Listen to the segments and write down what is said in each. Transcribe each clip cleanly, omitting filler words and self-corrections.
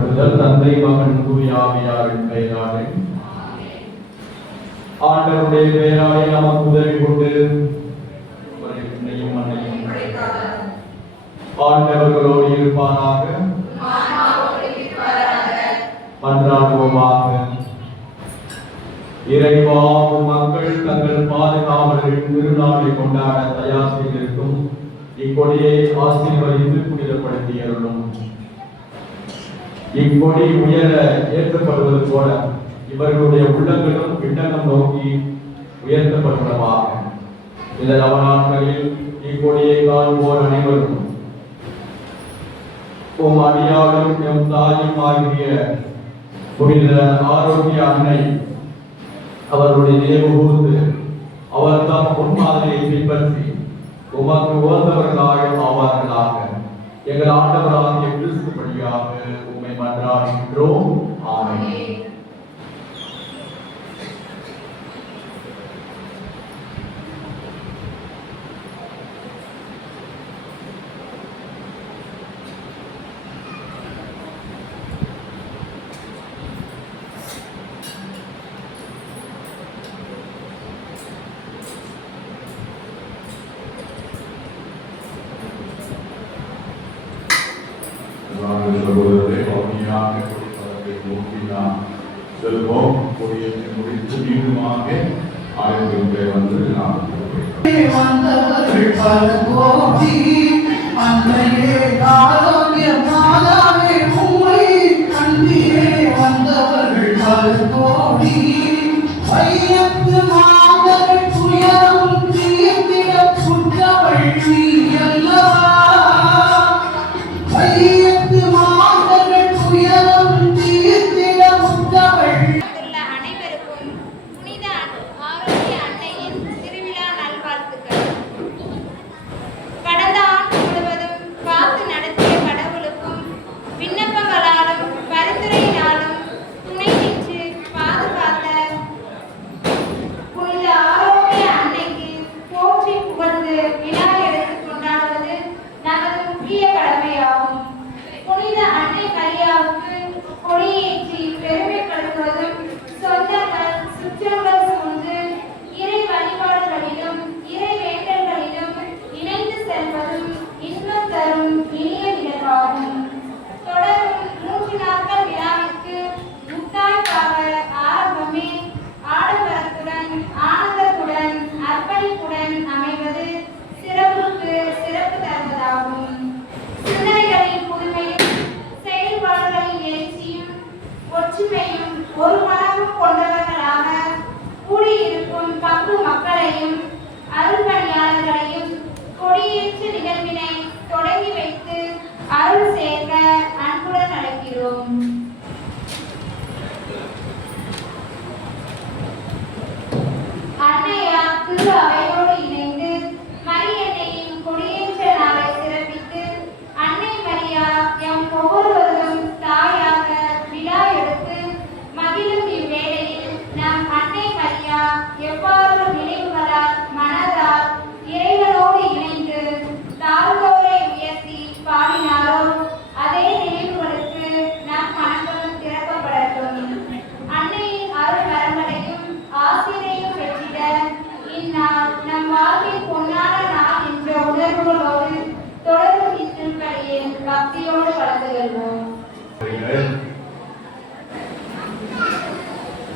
செயல்படுத்துதல் தந்தை மகன் தூய ஆவியாரின் பெயராலே. ஆண்டவருடைய பெயராலே நமக்கு உதவி கொண்டு ஆண்டவர்களோடு இருப்பாராக. மன்றாடுவோமாக. இறைவா, மக்கள் தங்கள் பாதுகாவலரின் திருநாளை கொண்டாட தயார் செய்திருக்கும் இக்கொடியை ஆசீர்வதித்து புனிதப்படுத்தி அருளும். இக்கொடி உயர ஏற்றப்படுவது போல இவர்களுடைய உள்ளங்களும் விண்ணகம் நோக்கி உயர்த்தப்படுவதாக. இந்த நவநாட்களில் இக்கொடியை காண்போர் அனைவரும் உம் அடியாரும் எம் தாயும் ஆகிய புனித ஆரோக்கிய அன்னை அவருடைய நினைவு கூர்ந்து அவர் தம் முன்மாதிரியை பின்பற்றி உமக்கு உகந்தவர்களாக ஆவார்களாக. எங்கள் ஆண்டவராகிய கிறிஸ்து வழியாக உம்மை மன்றாடுகின்றோம். ஆமென். சகோதரரை பௌர்ணியாக கொடுப்பதற்கு நோக்கி நாம் செல்வோம். கொடியேற்றி முடித்து மீண்டுமாக ஆய்வுகளை வந்து நாம்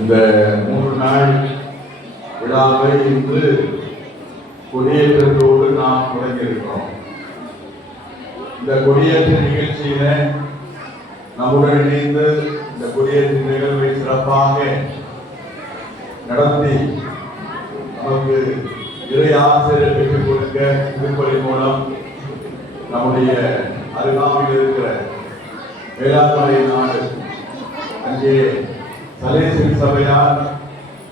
இந்த 3 நாள் விழாவை இன்று கொடியேற்றத்தோடு நாம் தொடங்கியிருக்கிறோம். இந்த கொடியேற்ற நிகழ்ச்சியில நம்முடன் இணைந்து இந்த கொடியேற்ற நிகழ்வை சிறப்பாக நடத்தி நமக்கு இறை ஆசிரியர் பெற்றுக் கொடுக்க திருப்பலி மூலம் நம்முடைய அருகாமையில் இருக்கிற வேளாண்மலை நாடு அங்கே சலேசின் சபையார்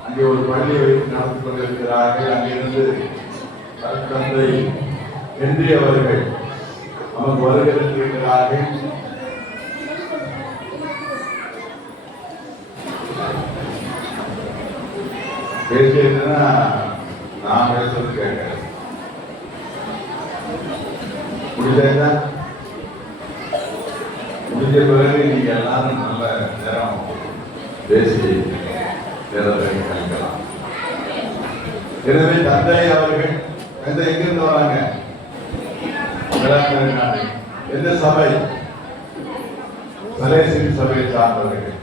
அங்கே ஒரு பள்ளியை வைத்து நடத்தி கொண்டிருக்கிறார்கள். அங்கிருந்து தந்தை ஹென்றி அவர்கள் நமக்கு வருகிறார்கள். பேசினா நான் பேசுறது கேட்கிறேன். முடிஞ்சா முடிஞ்ச பிறகு நீங்க எல்லாரும் நல்ல நேரம் பேசி நேரத்தை கழிக்கலாம். எனவே தந்தை அவர்கள் தந்தை எங்கிருந்து வராங்க? எந்த சபை? சலேசின் சபையை சார்ந்தவர்கள்.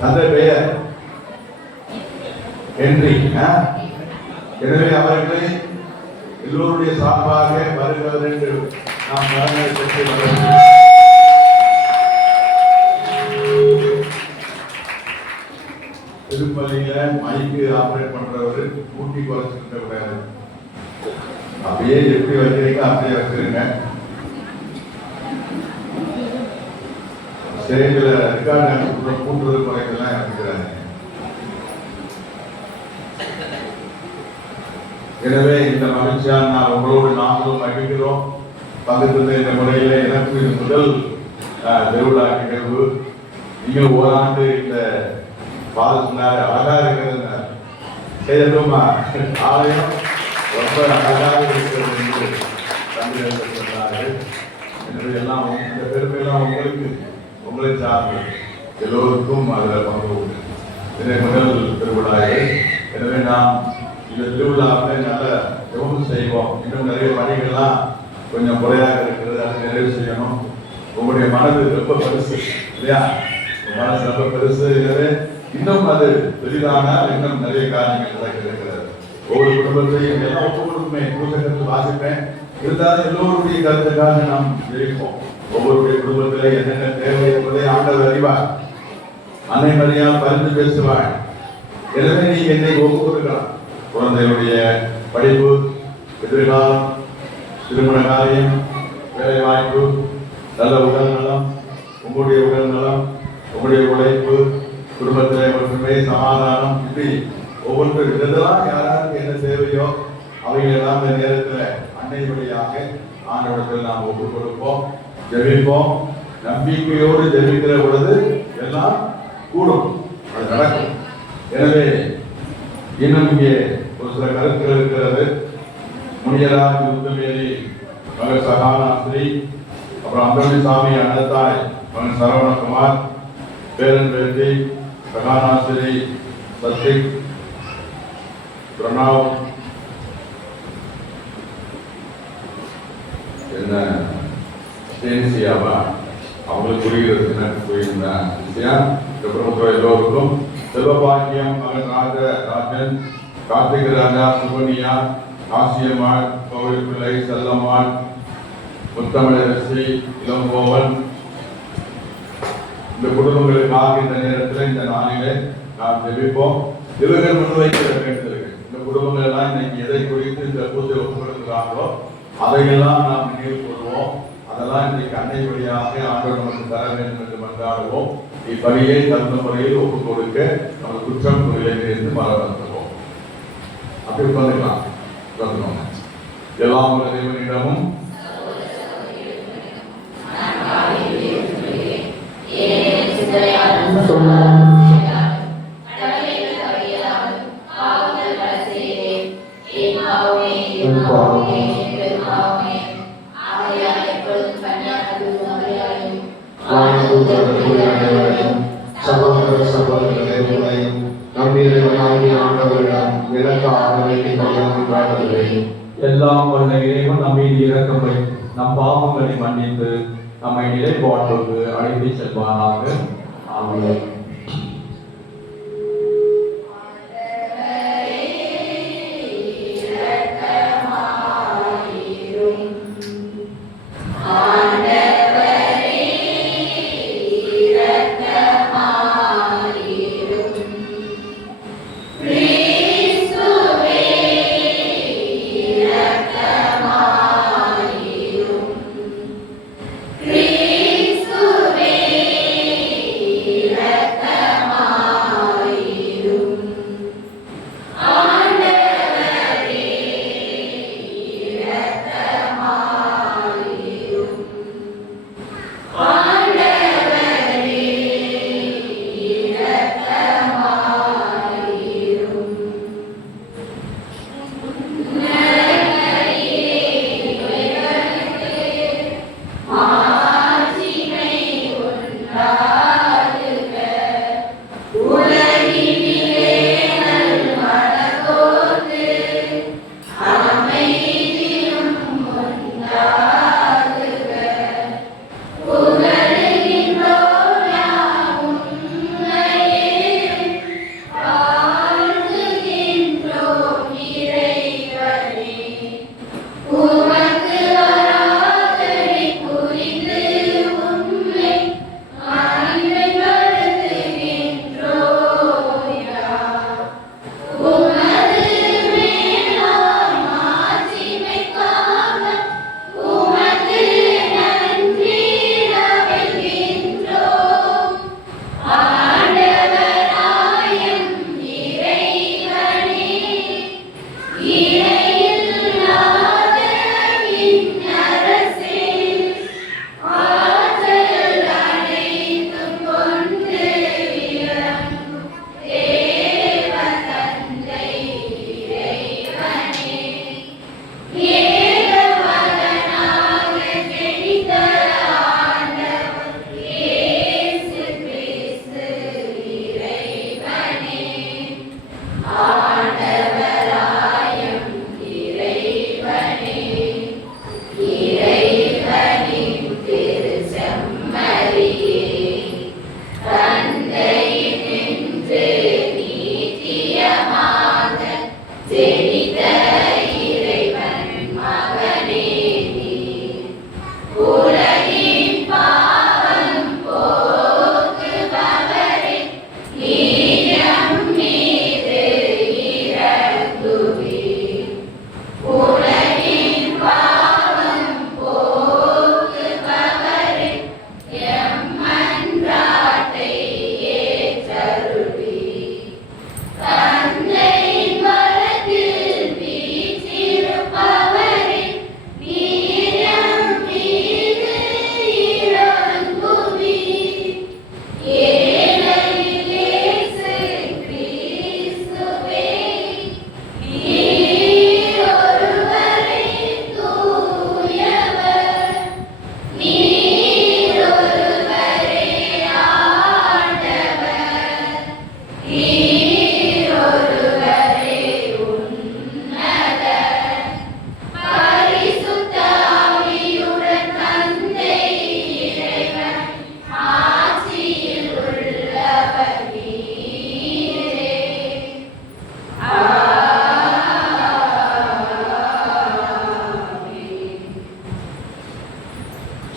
தந்தை பெயர் ஹென்றி. எனவே அவர்களை எல்லோருடைய சார்பாக வருகிறது என்று நாம் வரவேற்பை பெற்று வருகிறோம். திருப்பதியில மைக்கு ஆபரேட் பண்றவர் கூட்டி குறைச்சிருக்க கூடாது. அப்படியே எப்படி வைக்கிறீங்க அப்படியே வச்சிருங்க. ஸ்டேஜில் ரெக்கார்டு கூட்டுறது குறைக்கெல்லாம் இருக்கிறாங்க. எனவே இந்த மகிழ்ச்சியால் நான் உங்களோடு நாங்களும் மகிழ்கிறோம். பக்கத்துல இந்த முறையில் எனக்கு இது முதல் திருவிழா நிகழ்வு. நீங்கள் ஓராண்டு இந்த பாதத்தினால அழகா இருக்கிறது செய்யணுமா? ஆலயம் ரொம்ப அழகாக இருக்கிறது என்று தந்தையர்கள் சொன்னார்கள். எனவே எல்லாம் இந்த பெருமையெல்லாம் உங்களுக்கு உங்களை சார்ந்து எல்லோருக்கும் அதில் பங்கு உண்டு. இதனை முதல் திருவிழாவில். எனவே நாம் இந்த திருவிழாவில் நல்ல எவ்வளவு செய்வோம். இன்னும் நிறைய பணிகள்லாம் கொஞ்சம் குறையாக இருக்கிறது, அதை நிறைவு செய்யணும். உங்களுடைய மனது ரொம்ப பெருசு இல்லையா? மனசு ரொம்ப பெருசு. எனவே இன்னும் அது பெரிதானால் இன்னும் நிறைய காரியங்கள் இருக்கிறது. ஒவ்வொரு குடும்பத்தையும் எல்லாம் ஒவ்வொருமே புத்தகத்தில் வாசிப்பேன். இருந்தாலும் எல்லோருடைய கருத்துக்காக நாம் ஜெயிப்போம். ஒவ்வொருடைய குடும்பத்திலே என்னென்ன தேவை என்பதை ஆண்டவர் அறிவார். அன்னை மரியாள் பரிந்து பேசுவாள். எனவே நீங்க என்னை ஒப்பு கொடுக்கலாம். குழந்தைகளுடைய படிப்பு, எதிர்காலம், திருமண காரியம், வேலை வாய்ப்பு, நல்ல உடல் நலம், உங்களுடைய உடல் நலம், உங்களுடைய உழைப்பு, குடும்பத்திலே ஒற்றுமை, சமாதானம், இப்படி ஒவ்வொரு இதெல்லாம் யாராருக்கு என்ன தேவையோ அவைகளெல்லாம் இந்த நேரத்தில் அன்னை வழியாக ஆண்டவர்கள் நாம் ஒப்புக் கொடுப்போம், ஜெபிப்போம். நம்பிக்கையோடு ஜெபிக்கிற பொழுது எல்லாம் கூடும், அது நடக்கும். எனவே இன்னும் இங்கே ஒரு சில கருத்துக்கள் இருக்கிறது. முனியராஜ் முத்துமேரி மகன் சகானாஸ்ரீ, அப்புறம் அந்தோணிசாமி அண்ணத்தாய் மகன் சரவணகுமார், பேரன் பேட்டி சகானாஸ்ரீ சத்திக் பிரணாவ், என்ன ஸ்டேன்சியாவா அவங்களுக்கு புரிகிறது எனக்கு புரியுதுதான் விஷயம். இந்த குடும்பத்தில் எல்லோருக்கும் செல்வபாக்கியம் மகன் ராஜன், கார்த்திக ராஜா, சுபனியா, காசியம்மாள், கோவில் பிள்ளை, செல்லம்மாள், முத்தமிழரசி, இளங்கோவன், இந்த குடும்பங்களுக்காக இந்த நேரத்தில் இந்த நாளிலே நாம் ஜெபிப்போம். இவர்கள் முன்வைக்க வேண்டியிருக்கு. இந்த குடும்பங்கள் எல்லாம் இன்னைக்கு எதை குறித்து இந்த பூஜை ஒப்புக்கொடுக்கிறாங்களோ அதையெல்லாம் நாம் நினைவு கொள்வோம். அதெல்லாம் இன்றைக்கு அன்னை வழியாக ஆண்டவர் நமக்கு தர வேண்டும் என்று மன்றாடுவோம். இப்படியே தகுந்த முறையில் ஒப்புக் கொடுக்க நம்ம குற்றம் குறையிலிருந்து மறந்துவோம். அப்படி உட்காந்துக்கலாம். எல்லாம் உள்ள தேவனிடமும் சகோதர சகோதரர்களையும் நம்பியிருந்தாகி ஆண்டவரிடம் விலக்காக வேண்டிக் கொள்ளாமல் எல்லாம் வல்ல இறைவன் நம்மை இரக்கம் நம் பாவங்களை மன்னித்து நம்மை நிலைப்பாட்டுக்கு அழைத்து செல்வாராக. ஆமென். Cristo,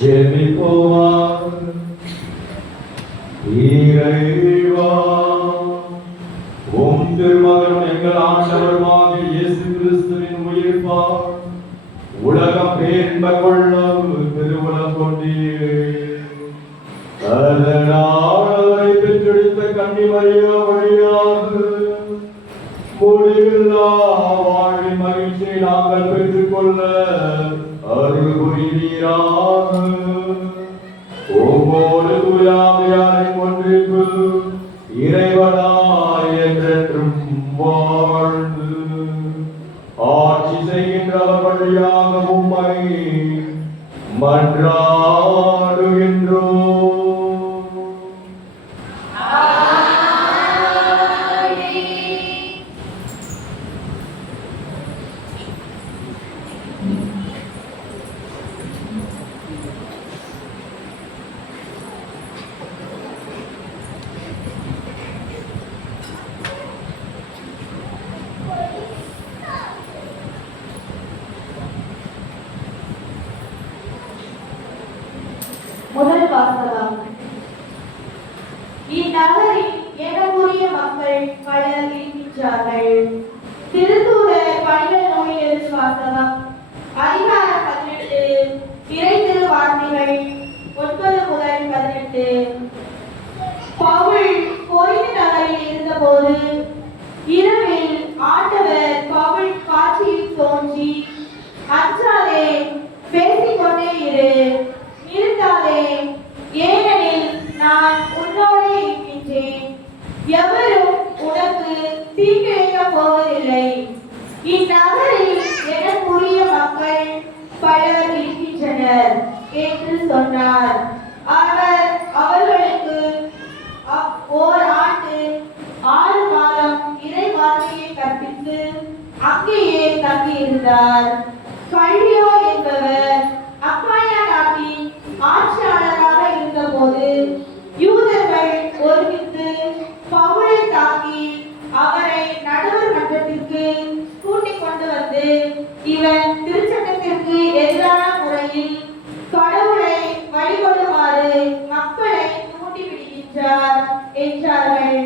ஜெபிப்போமாக. இறைவா, உம் திருமகனும் எங்கள் ஆண்டவருமாகிய இயேசு கிறிஸ்துவின் உயிர்ப்பால் உலகம் பேரின்ப கொள்ளும் திருவுளம் கொண்டீரே. அதனால் அவரை பெற்றெடுத்த கன்னிமரியா வழியாக முடிவில்லா வாழ்வின் மகிழ்ச்சியை நாங்கள் பெற்றுக்கொள்ள அருள் புரிவீராக. ஒவ்வொரு தூயாமையாரின் ஒன்றிற்கு இறைவனாய் என்றென்றும் வாழ்ந்து ஆட்சி செய்கின்றவர் வழியாக உம்மை மன்றாடுகின்றோம். முதல் வாசகம். இந்நகரில் எனக்குரிய மக்கள் பலர் இருக்கின்றார்கள். திருத்தூதர் பணிகள் நூலிலிருந்து வாசகம். அதிகாரம் 18, இறை திருவார்த்தைகள் 9 முதல் 18. பவுல் கொரிந்து நகரில் இருந்தபோது இரவில் ஆண்டவர் பவுல் காட்சியில் தோன்றி, அஞ்சாதே, பேசிக்கொண்டே இரு, நிறுத்தாதே, ஏனெனில் நான் உன்னோடே இருக்கின்றேன். எவரும் உனக்கு தீங்கிழைக்கப் போவதில்லை. இந்நகரில் எனக்குரிய மக்கள் பலர் இருக்கின்றனர் என்று சொன்னார். அவர் அவர்களுக்கு ஓர் ஆண்டு 6 மாதம் இறை வார்த்தையை கற்பித்து அங்கேயே தங்கியிருந்தார். கல்லியோ என்பவர் அக்காயா நாட்டின் ஆட்சியாளராக இருந்தபோது யூதர்கள் ஒருமித்து பவுலை தாக்கி அவரை நடுவர் மன்றத்திற்கு கூட்டிக் கொண்டு வந்து, இவன் திருச்சட்டத்திற்கு எதிரான முறையில் கடவுளை வழிபடுமாறு மக்களை தூண்டிவிடுகின்றார் என்றார்கள்.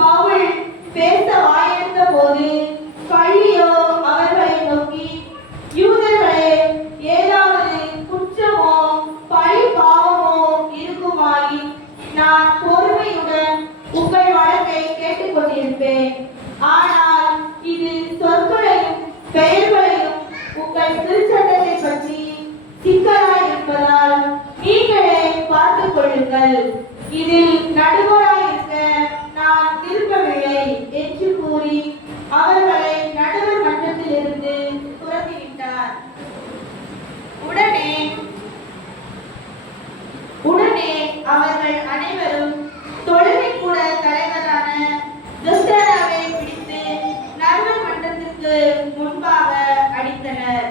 பவுல் பேச வாயெடுத்த போது கல்லியோ அவர்களை நோக்கி, யூதர்களே, ஏதாவது குற்றமோ பழி பாவமோ இருக்குமாயின் நான் பொறுமையுடன் உங்கள் வழக்கை கேட்டுக்கொண்டிருப்பேன். ஆனால் இது சொற்களையும் பெயர்களையும் உங்கள் திருச்சட்டத்தை பற்றி சிக்கலாய் இருப்பதால் நீங்களே பார்த்துக் கொள்ளுங்கள். இதில் நடுவராயிருக்க நான் விரும்பவில்லை என்று கூறி அவர்களை நடுவர் மன்றத்திலிருந்து துரத்திவிட்டார். உடனே அவர்கள் அனைவரும் தொழுகை கூட தலைவரான துஸ்தராவை பிடித்து நடுவர் மன்றத்திற்கு முன்பாக அடித்தனர்.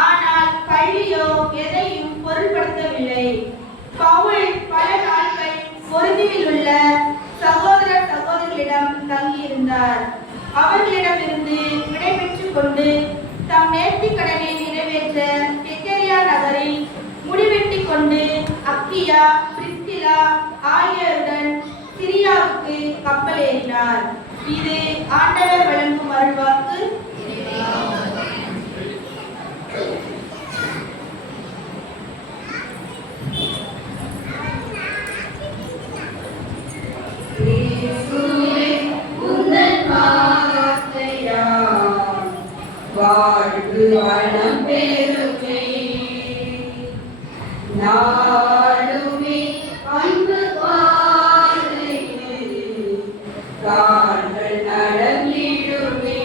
ஆனால் கல்லியோ எதையும் பொருட்படுத்தவில்லை. பவுல் பல நாட்கள் பொருதுவில் உள்ள சகோதர சகோதரிகளிடம் தங்கியிருந்தார். அவர்களிடமிருந்து விடைபெற்றுக் கொண்டு தம் நேர்த்திக் கடனை நிறைவேற்ற கெக்கரியா நகரில் முடிவெட்டிக் கொண்டு அக்கியா, பிரிஸ்கிலா ஆகியோருடன் சிரியாவுக்கு கப்பல் ஏறினார். இது ஆண்டவர் வழங்கும் அருள்வாக்கு. வாழ்வு வளம் பெருமே நாளுமே அன்பு பாதையில் கால்கள் நடந்திடுமே.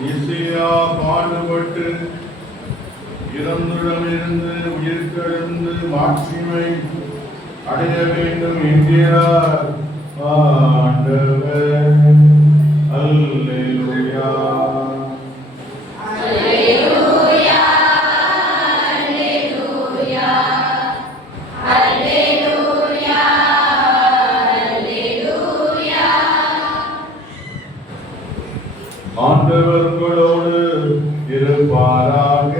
மெசியா பாடுபட்டு இறந்துடமிருந்து உயிர்த்தெழுந்து மாட்சிமை அடைய வேண்டும் என்கிறார் ஆண்டவர். அல்லேலூயா. ஆண்டவர் உங்களோடு இருப்பாராக.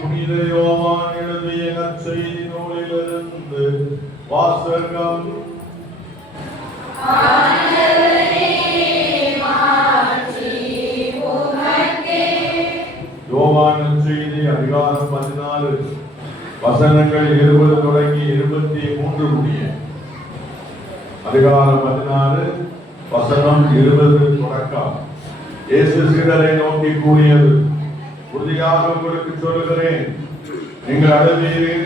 புனித யோவான் எழுதிய நற்செய்தி நூலிலிருந்து வாசகம். யோவான் நற்செய்தி அதிகாரம் 14 வசனங்கள் 20 தொடங்கி 23 முடிய. அதிகாரம் 14 வசனம் 20 தொடக்கம். இயேசு சீடரை நோக்கி கூறியது, உறுதியாக உங்களுக்கு சொல்லுகிறேன், நீங்கள் அழுவீர்கள்,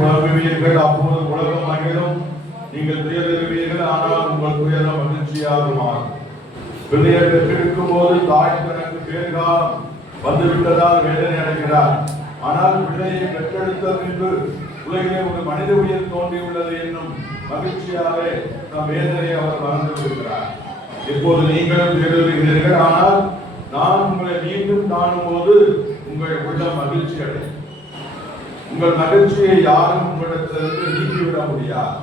புலம்புவீர்கள், அப்போது உலகம் மகிழும். நீங்கள் துயருவீர்கள், ஆனால் உங்கள் துயரம் மகிழ்ச்சியாக மாறும். பிள்ளையை பெற்றெடுக்கும் போது தாய் தனக்கு பேர்காலம் வந்துவிட்டதால் வேதனை அடைகிறார். ஆனால் பிள்ளையை பெற்றெடுத்த பின்பு உலகிலே ஒரு மனித உயிர் தோன்றியுள்ளது என்னும் மகிழ்ச்சியாக நம் வேதனையை அவர் மறந்து விடுகிறார். இப்போது நீங்களும் பெறுகிறீர்கள், ஆனால் நான் உங்களை மீண்டும் காணும் போது உங்கள் உள்ளம் மகிழ்ச்சி அடையும். உங்கள் மகிழ்ச்சியை யாரும் உங்களிடத்திலிருந்து நீக்கிவிட முடியாது.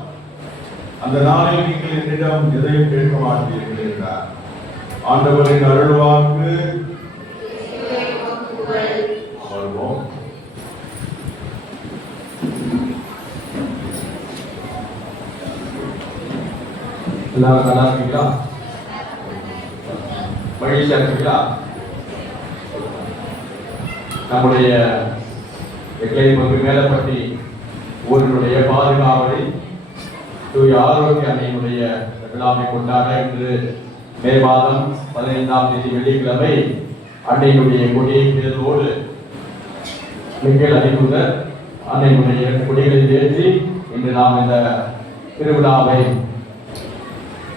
அந்த நாளில் நீங்கள் என்னிடம் எதையும் கேட்க மாட்டீர்கள் என்றார். ஆண்டவரின் அருள்வாக்கு. சொல்வோம். எல்லாரும் நல்லா இருக்கீங்களா? மகிழ்ச்சியா இருக்கீங்களா? நம்முடைய எக்லைப்பங்கு மேலப்பட்டி ஊரினுடைய பாதுகாவலை தூய ஆரோக்கிய அன்னையினுடைய விழாவை கொண்டாட இன்று மே மாதம் 15ஆம் தேதி வெள்ளிக்கிழமை அன்னையினுடைய கொடியேற்றத்தோடு மிக்கேல் அணிகுந்தர் அன்னையினுடைய கொடிகளை ஏற்றி இன்று நாம் இந்த திருவிழாவை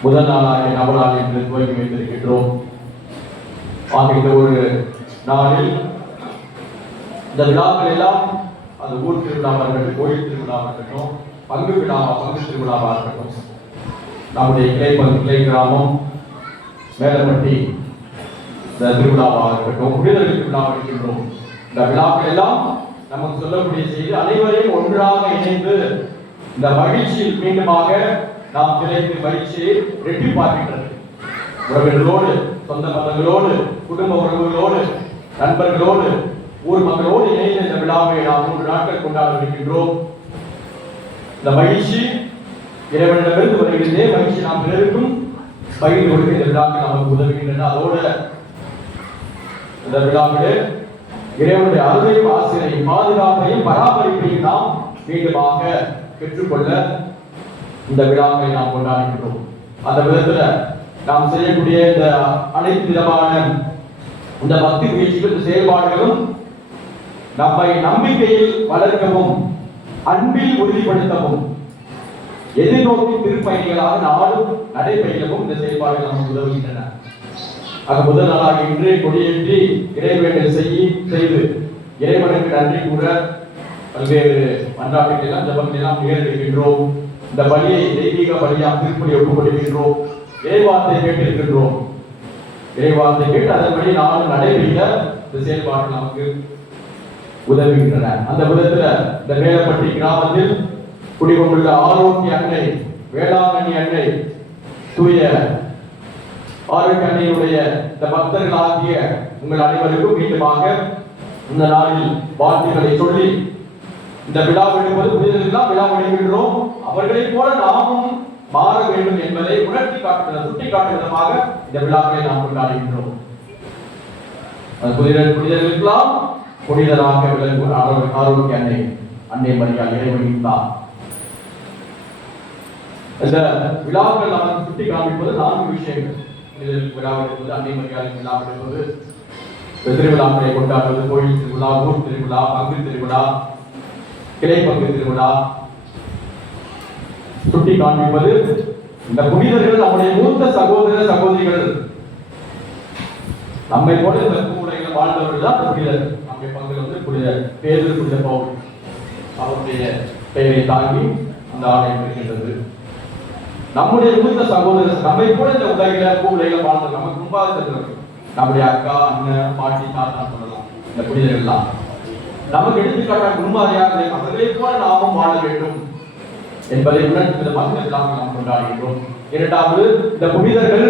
முதல் நாளாகிய நவநாள் என்று துவங்கி வைத்திருக்கின்றோம். ஆகிய ஒரு நாளில் இந்த விழாக்கள் எல்லாம் அந்த ஊர் திருவிழாவாக இருக்கட்டும், கோயில் திருவிழாவாக இருக்கட்டும், பங்கு திருவிழாவாக இருக்கட்டும், நம்முடைய கிளை கிராமம் மேலப்பட்டி இந்த திருவிழாவாக இருக்கட்டும், புனிதர்கள் திருவிழாவாக இருக்கின்றோம். இந்த விழாக்கள் எல்லாம் நமக்கு சொல்லக்கூடிய செய்தி அனைவரையும் ஒன்றாக இணைந்து இந்த மகிழ்ச்சியில் மீண்டுமாக நாம் கிடைக்கும் மகிழ்ச்சியை ரெட்டிப்பாக்கின்றது. உறவினர்களோடு, சொந்த பந்தங்களோடு, குடும்ப உறவுகளோடு, நண்பர்களோடு, ஊர் மக்களோடு இணைந்து இந்த விழாவை நாம் 3 நாட்கள் கொண்டாட இருக்கின்றோம். இந்த மகிழ்ச்சி இறைவனிடமிருந்து வருகிறதே மகிழ்ச்சி நாம் பிறருக்கும் பகிர்ந்து கொடுக்க இந்த விழாக்கள் நமக்கு உதவுகின்றன. அதோடு இந்த விழாவிலே இறைவனுடைய அருளையும் ஆசிரியரையும் பாதுகாப்பையும் பராமரிப்பையும் நாம் மீண்டுமாக பெற்றுக்கொள்ள இந்த விழாவை நாம் கொண்டாடுகின்றோம். அந்த விதத்துல நாம் செய்யக்கூடிய இந்த அனைத்து விதமான இந்த பக்தி முயற்சிகள், செயல்பாடுகளும் நம்மை நம்பிக்கையில் வளர்க்கவும் அன்பில் உறுதிப்படுத்தவும் எதிர்நோக்கி திருப்பயணிகளாக நாடும் நடைபெறவும் இந்த செயல்பாடுகள் நமக்கு உதவுகின்றன. அது முதல் நாளாக இன்று கொடியேற்றி இறைவேண்டல் செய்து இறைவனுக்கு நன்றி கூற பல்வேறு மன்றாட்டுகள் எல்லாம் ஜபங்கள் எல்லாம் நிகழ்கின்றோம். இந்த பலியை தெய்வீக பலியாக திருப்பலி ஒப்புக்கொடுக்கின்றோம். இறைவார்த்தை கேட்டிருக்கின்றோம். இறைவார்த்தை கேட்டு அதன்படி நாளும் நடைபெற இந்த செயல்பாடு நமக்கு உதவுகின்றன. அந்த விதத்துல இந்த மேலப்பட்டி கிராமத்தில் குடிகொண்டுள்ள ஆரோக்கிய அன்னை, வேளாங்கண்ணி அன்னை, தூய ஆரோக்கிய அன்னையுடைய இந்த பக்தர்களாகிய உங்கள் அனைவருக்கும் மீண்டுமாக இந்த நாளில் வாழ்த்துக்களை சொல்லி இந்த விழா எடுப்பது புனிதர்களெல்லாம் விழா எடுக்கின்றோம். அவர்களைப் போல நாமும் மாற வேண்டும் என்பதை உணர்த்தி காட்டுகிற சுட்டி காட்டும் விதமாக இந்த விழாக்களை நாம் கொண்டாடுகின்றோம். புனிதர்களுக்கெல்லாம் புனிதராக விளங்கும் ஆரோக்கிய அன்னை, அன்னை மரியாள் இறைவனின் தான். இந்த விழாக்கள் நமக்கு சுட்டி காண்பிப்பது 4 விஷயங்கள். புனிதர்களுக்கு விழா எடுப்பது, அன்னை மரியாளுக்கு விழா எடுப்பது, திருவிழாக்களை கொண்டாடுவது, கோயில் திருவிழா, ஊர் திருவிழா, பங்கு திருவிழா, கிளை பங்கு திருவிழா சுட்டி காண்பிப்பது. இந்த புனிதர்கள் நம்முடைய மூத்த சகோதர சகோதரிகள், நம்மை போல இந்த பூவுலகில் வாழ்ந்தவர்கள் தான் புனிதர். நம்முடைய பங்குல புனித பேதுரு, புனித பவுல் அவருடைய பெயரை தாங்கி அந்த ஆலயம் இருக்கின்றது. நம்முடைய மூத்த சகோதரர் நம்மை போல இந்த உலகில பூவுலகில் வாழ்ந்தவர், நமக்கு முன்பாக இருக்கிறவர்கள், நம்முடைய அக்கா, அண்ணன், பாட்டி, தாத்தா சொல்லலாம். இந்த புனிதர்கள் எல்லாம் நமக்கு எடுத்துக்காட்டாக முன்மாதிரியாக அவர்களை போல நாமும் வாழ வேண்டும் என்பதை உணர்த்தும் விதமாக நாம் கொண்டாடுகின்றோம். இரண்டாவது, இந்த புனிதர்கள்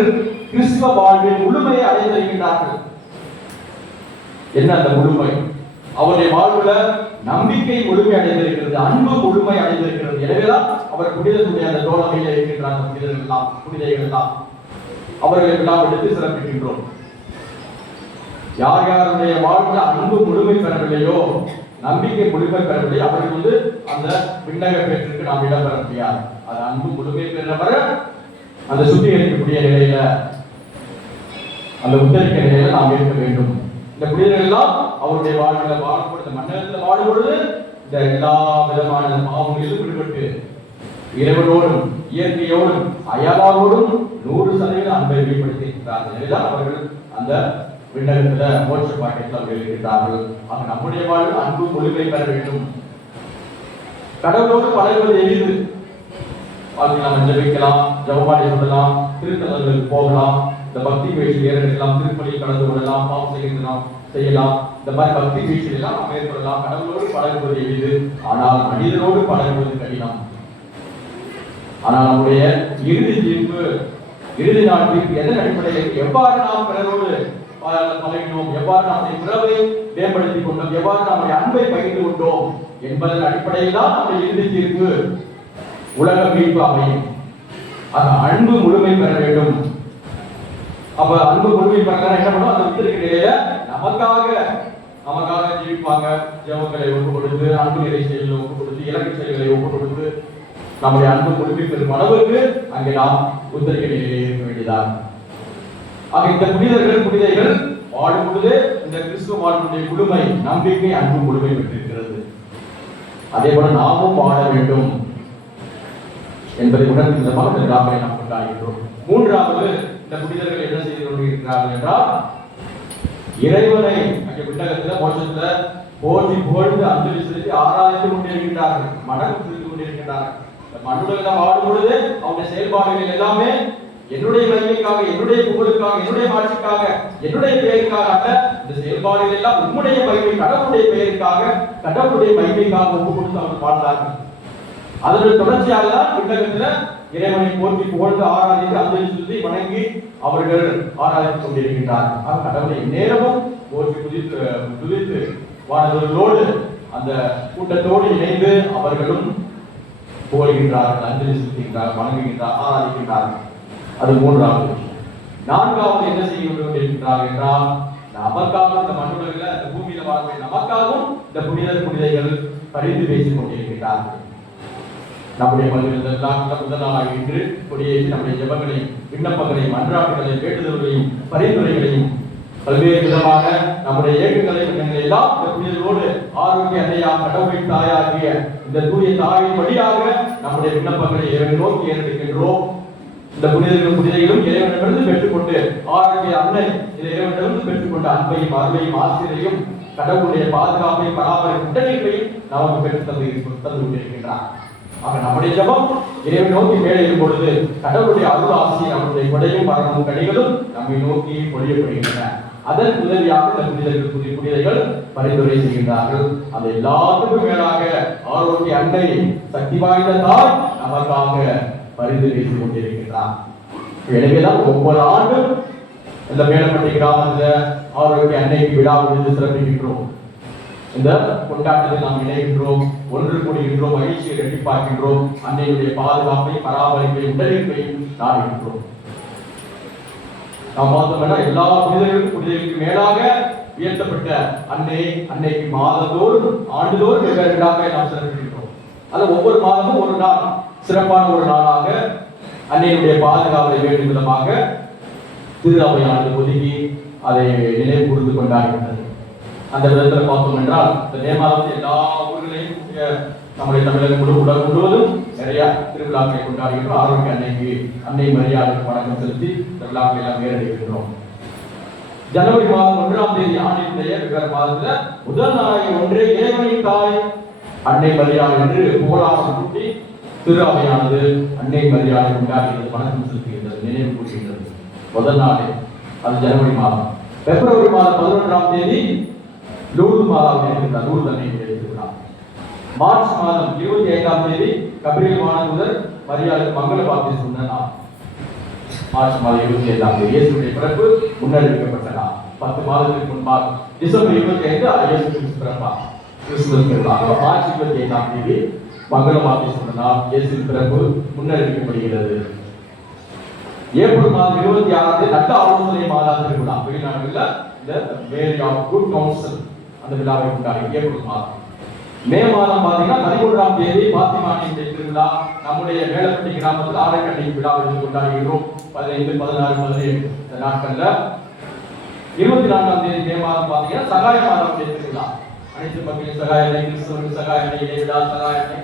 கிறிஸ்துவ வாழ்வின் முழுமையை அடைந்திருக்கின்றார்கள். என்ன அந்த முழுமை? அவருடைய வாழ்வுல நம்பிக்கை முழுமை அடைந்திருக்கிறது, அன்பு முழுமை அடைந்திருக்கிறது. எனவேதான் அவர் புனிதத்துடைய அந்த தோழமையில இருக்கின்றார். புனிதர்கள் எல்லாம், புனிதைகள் எல்லாம் அவர்களை எல்லாம் எடுத்து சிறப்பிக்கின்றோம். யார் யாருடைய வாழ்வுல அன்பு முழுமை பெறவில்லையோ, நம்பிக்கை முழுமை பெறவில்லை, அவர்கள் அந்த விண்ணக பேற்றுக்கு நாம் இடம் பெற முடியாது. அது அன்பு முழுமை பெறவரை அந்த சுத்திகரிக்கக்கூடிய நிலையில, அந்த உத்தரிக்க நிலையில நாம் இருக்க வேண்டும். இந்த புனிதர்கள் எல்லாம் அவருடைய வாழ்வுல வாழப்பொழுது, மன்னத்தில் வாழும்பொழுது இந்த எல்லா விதமான பாவங்களிலும் விடுபட்டு இறைவனோடும் இயற்கையோடும் அயலாரோடும் 100% அன்பை வெளிப்படுத்தியிருக்கிறார்கள். எனவேதான் அவர்கள் அந்த விண்ணகத்துல மோட்ச பாக்கியத்தில் அவர்கள் இருக்கிறார்கள். ஆக நம்முடைய வாழ்வில் அன்பு முழுமை பெற வேண்டும். கடவுளோடு பழகுவது எளிது. நாம் ஜெபிக்கலாம், ஜெபமாலை சொல்லலாம், திருத்தலங்களுக்கு போகலாம், இந்த பக்தி பயிற்சி நேரங்களெல்லாம் திருப்பலியில் கலந்து கொள்ளலாம், பாவம் செய்யலாம். இந்த மாதிரி பக்தி பயிற்சிகள் எல்லாம் நாம் மேற்கொள்ளலாம். கடவுளோடு பழகுவது எளிது, ஆனால் மனிதனோடு பழகுவது கடினம். ஆனால் நம்முடைய இறுதி தீர்ப்பு, இறுதி நாள் தீர்ப்பு எதன் அடிப்படையில், எவ்வாறு நாம் பிறரோடு பழகினோம், எவ்வாறு நம்முடைய உறவை மேம்படுத்திக் கொண்டோம், எவ்வாறு நம்முடைய அன்பை பகிர்ந்து கொண்டோம் என்பதன் அடிப்படையில் தான் நம்முடைய இறுதி தீர்ப்பு, உலக மீட்பு அமையும். அந்த அன்பு முழுமை பெற வேண்டும். அப்ப அன்பு முழுமை பெற என்ன பண்ணும்? அந்த உத்திரிக்க நிலையில நமக்காக ஜீவிப்பாங்க. ஜெபங்களை ஒப்பு கொடுத்து, அன்பு நிலை செயல்களை ஒப்பு கொடுத்து, இலக்கு செயல்களை ஒப்பு கொடுத்து, நம்முடைய அன்பு முழுமை பெறும் அளவுக்கு அங்கே நாம் உத்திரிக்க நிலையிலே இருக்க வேண்டியதான். ஆக இந்த புனிதைகள் வாழும் பொழுது இந்த கிறிஸ்துவ வாழ்வுடைய முழுமை, நம்பிக்கை, அன்பு முழுமை பெற்றிருக்கிறது. அதே போல நாமும் வாழ வேண்டும் என்பதை உணர்ந்த விதமாக இந்த விழாவை நாம் கொண்டாடுகின்றோம். மூன்றாவது, இந்த புனிதர்கள் என்ன செய்து கொண்டிருக்கிறார்கள் என்றால், இறைவனை அங்கே விண்ணகத்துல மோட்சத்துல போற்றி புகழ்ந்து அஞ்சலி செலுத்தி ஆராய்ந்து கொண்டிருக்கின்றார்கள், மனம் செய்து கொண்டிருக்கின்றார்கள். மண்ணுலகில் வாழும் பொழுது அவருடைய செயல்பாடுகள் எல்லாமே என்னுடைய மகிமைக்காக, என்னுடைய புகழுக்காக, என்னுடைய மாட்சிக்காக, என்னுடைய பெயருக்காக அல்ல. இந்த செயல்பாடுகள் எல்லாம் உம்முடைய மகிமை, கடவுளுடைய பெயருக்காக, கடவுளுடைய மகிமைக்காக ஒப்பு கொடுத்து அவர் வாழ்ந்தார்கள். அதனுடைய தொடர்ச்சியாக தான் விண்ணகத்துல இறைவனை போற்றி புகழ்ந்து ஆராதித்து அஞ்சலி செலுத்தி வணங்கி அவர்கள் ஆராதித்துக் கொண்டிருக்கின்றார்கள். கடவுளை நேரமும் போற்றி துதித்து வாழ்ந்தவர்களோடு அந்த கூட்டத்தோடு இணைந்து அவர்களும் புகழ்கின்றார்கள், அஞ்சலி செலுத்துகின்றார்கள், வணங்குகின்றார்கள், ஆராதிக்கின்றார்கள். அது மூன்றாவது. நான்காவது என்ன செய்ய கொண்டிருக்கின்றார்கள் என்றால், நமக்காகவும் இந்த மண்ணுலகில் இந்த பூமியில வாழ்க்கை நமக்காகவும் இந்த புனிதைகள் பரிந்து பேசிக் கொண்டிருக்கிறார்கள். நம்முடைய முதல் நாளாக இன்று கொடியேற்றி நம்முடைய ஜெபங்களையும் விண்ணப்பங்களையும் மன்றாட்டுகளையும் வேண்டுதல்களையும் பரிந்துரைகளையும் பல்வேறு விதமான நம்முடைய இயக்கங்களையும் எல்லாம் இந்த புனிதர்களோடு ஆரோக்கிய அன்னையாக கடவுளின் தாயாகிய இந்த தூய தாயின் வழியாக நம்முடைய விண்ணப்பங்களை இறைவனை நோக்கி ஏற்படுகின்றோம். இந்த புனிதைகளும் இறைவனிடமிருந்து பெற்றுக்கொண்டு ஆரோக்கிய அன்னை இறைவனிடமிருந்து பெற்றுக்கொண்ட அன்பையும் அருளையும் ஆசிரியரையும் கடவுளுடைய பாதுகாப்பை பராமரிப்பு உடனீட்டையும் நமக்கு பெற்று தந்து கொண்டிருக்கின்றார். ஆக நம்முடைய ஜபம் இறைவனை நோக்கி மேலே இருக்கும் பொழுது கடவுளுடைய அருள் ஆசி நம்முடைய கொடையும் மரணமும் கனிகளும் நம்மை நோக்கி பொழியப்படுகின்றன. அதன் உதவியாக இந்த புனிதைகள் பரிந்துரை செய்கின்றார்கள். அந்த எல்லாத்துக்கும் மேலாக ஆரோக்கிய அன்னை சக்தி வாய்ந்த தாய் நமக்காக பரிந்துரை செய்து கொண்டிருக்கின்றார். எனவேதான் ஒவ்வொரு ஆண்டும் இந்த மேலப்பட்டி கிராமத்தில் ஆரோக்கிய அன்னைக்கு விழா முடிந்து சிறப்பிக்கின்றோம். இந்த கொண்டாட்டத்தில் நாம் இணைகின்றோம், ஒன்று கூடுகின்றோம், மகிழ்ச்சியை இரட்டிப்பார்க்கின்றோம், அன்னையுடைய பாதுகாப்பை பராமரிப்பை உடலிருப்பையும் நாடுகின்றோம். நாம் பார்த்தோம்னா எல்லா புனிதர்களுக்கு மேலாக உயர்த்தப்பட்ட அன்னைக்கு மாதந்தோறும் ஆண்டுதோறும் வெவ்வேறு விழாக்களை நாம் சிறப்பிக்கின்றோம். அது ஒவ்வொரு மாதமும் ஒரு நாள் சிறப்பான ஒரு நாளாக அன்னையுடைய பாதுகாப்பை வேண்டும் விதமாக திரு அவையானது ஒதுக்கி அதை நினைவு கூர்ந்து கொண்டாடுகின்றது. அந்த விதத்தில் பார்த்தோம் என்றால் இந்த மே மாதத்தில் எல்லா ஊர்களையும் நம்முடைய தமிழகம் உலகம் முழுவதும் நிறைய திருவிழாக்களை கொண்டாடுகின்றோம். ஆரோக்கிய அன்னைக்கு அன்னை மரியாதைக்கு வணக்கம் செலுத்தி இந்த விழாக்களை எல்லாம் நேரடிக்கின்றோம். ஜனவரி மாதம் 1ஆம் தேதி ஆண்டினுடைய வெவ்வேறு மாதத்துல முதல் நாளாக ஒன்றே இறைவனின் தாய் அன்னை மரியாதை என்று புகழாமல் கூட்டி திரு அவையானது அன்னை மரியாதை கொண்டாடுகிறது, வணக்கம் செலுத்துகின்றது, நினைவு கூறுகின்றது. முதல் நாளே அது ஜனவரி மாதம். பிப்ரவரி மாதம் 11ஆம் தேதி லூர்து மாதாவை நினைக்கின்றார், லூர்து அன்னை நினைக்கின்றார். மார்ச் மாதம் 25ஆம் தேதி கபிரியல் வானதூதர் மரியாதை மங்கள வார்த்தை சொன்ன நாள். மார்ச் மாதம் 25ஆம் தேதி இயேசுடைய பிறப்பு முன்னறிவிக்கப்பட்ட நாள். 10 மாதங்களுக்கு முன்பாக டிசம்பர் 25 இயேசு கிறிஸ்து பிறப்பார், கிறிஸ்துமஸ் பிறப்பார். மார்ச் 25ஆம் தேதி மங்கள வார்த்தை சொன்ன நாள், இயேசு பிறப்பு முன்னறிவிக்கப்படுகிறது. ஏப்ரல் மாதம் 26ஆம் தேதி நட்ட ஆலோசனை மாதா திருவிழா வெளிநாடுகளில் இந்த மேரி ஆஃப் குட் கவுன்சில் அந்த விழாவை கொண்டாடி ஏப்ரல் மாதம். மே மாதம் பார்த்தீங்கன்னா 13ஆம் தேதி பாத்திமானியுடைய திருவிழா நம்முடைய மேலப்பட்டி கிராமத்தில் ஆரைக்கண்ணை விழா என்று கொண்டாடுகிறோம். 15, 16, 17 இந்த நாட்கள்ல 24ஆம் தேதி மே மாதம் பார்த்தீங்கன்னா சகாய மாதமுடைய திருவிழா. அனைத்து மக்களின் சகாயனை, கிறிஸ்துவின் சகாயனை, இடைவிழா சகாயனை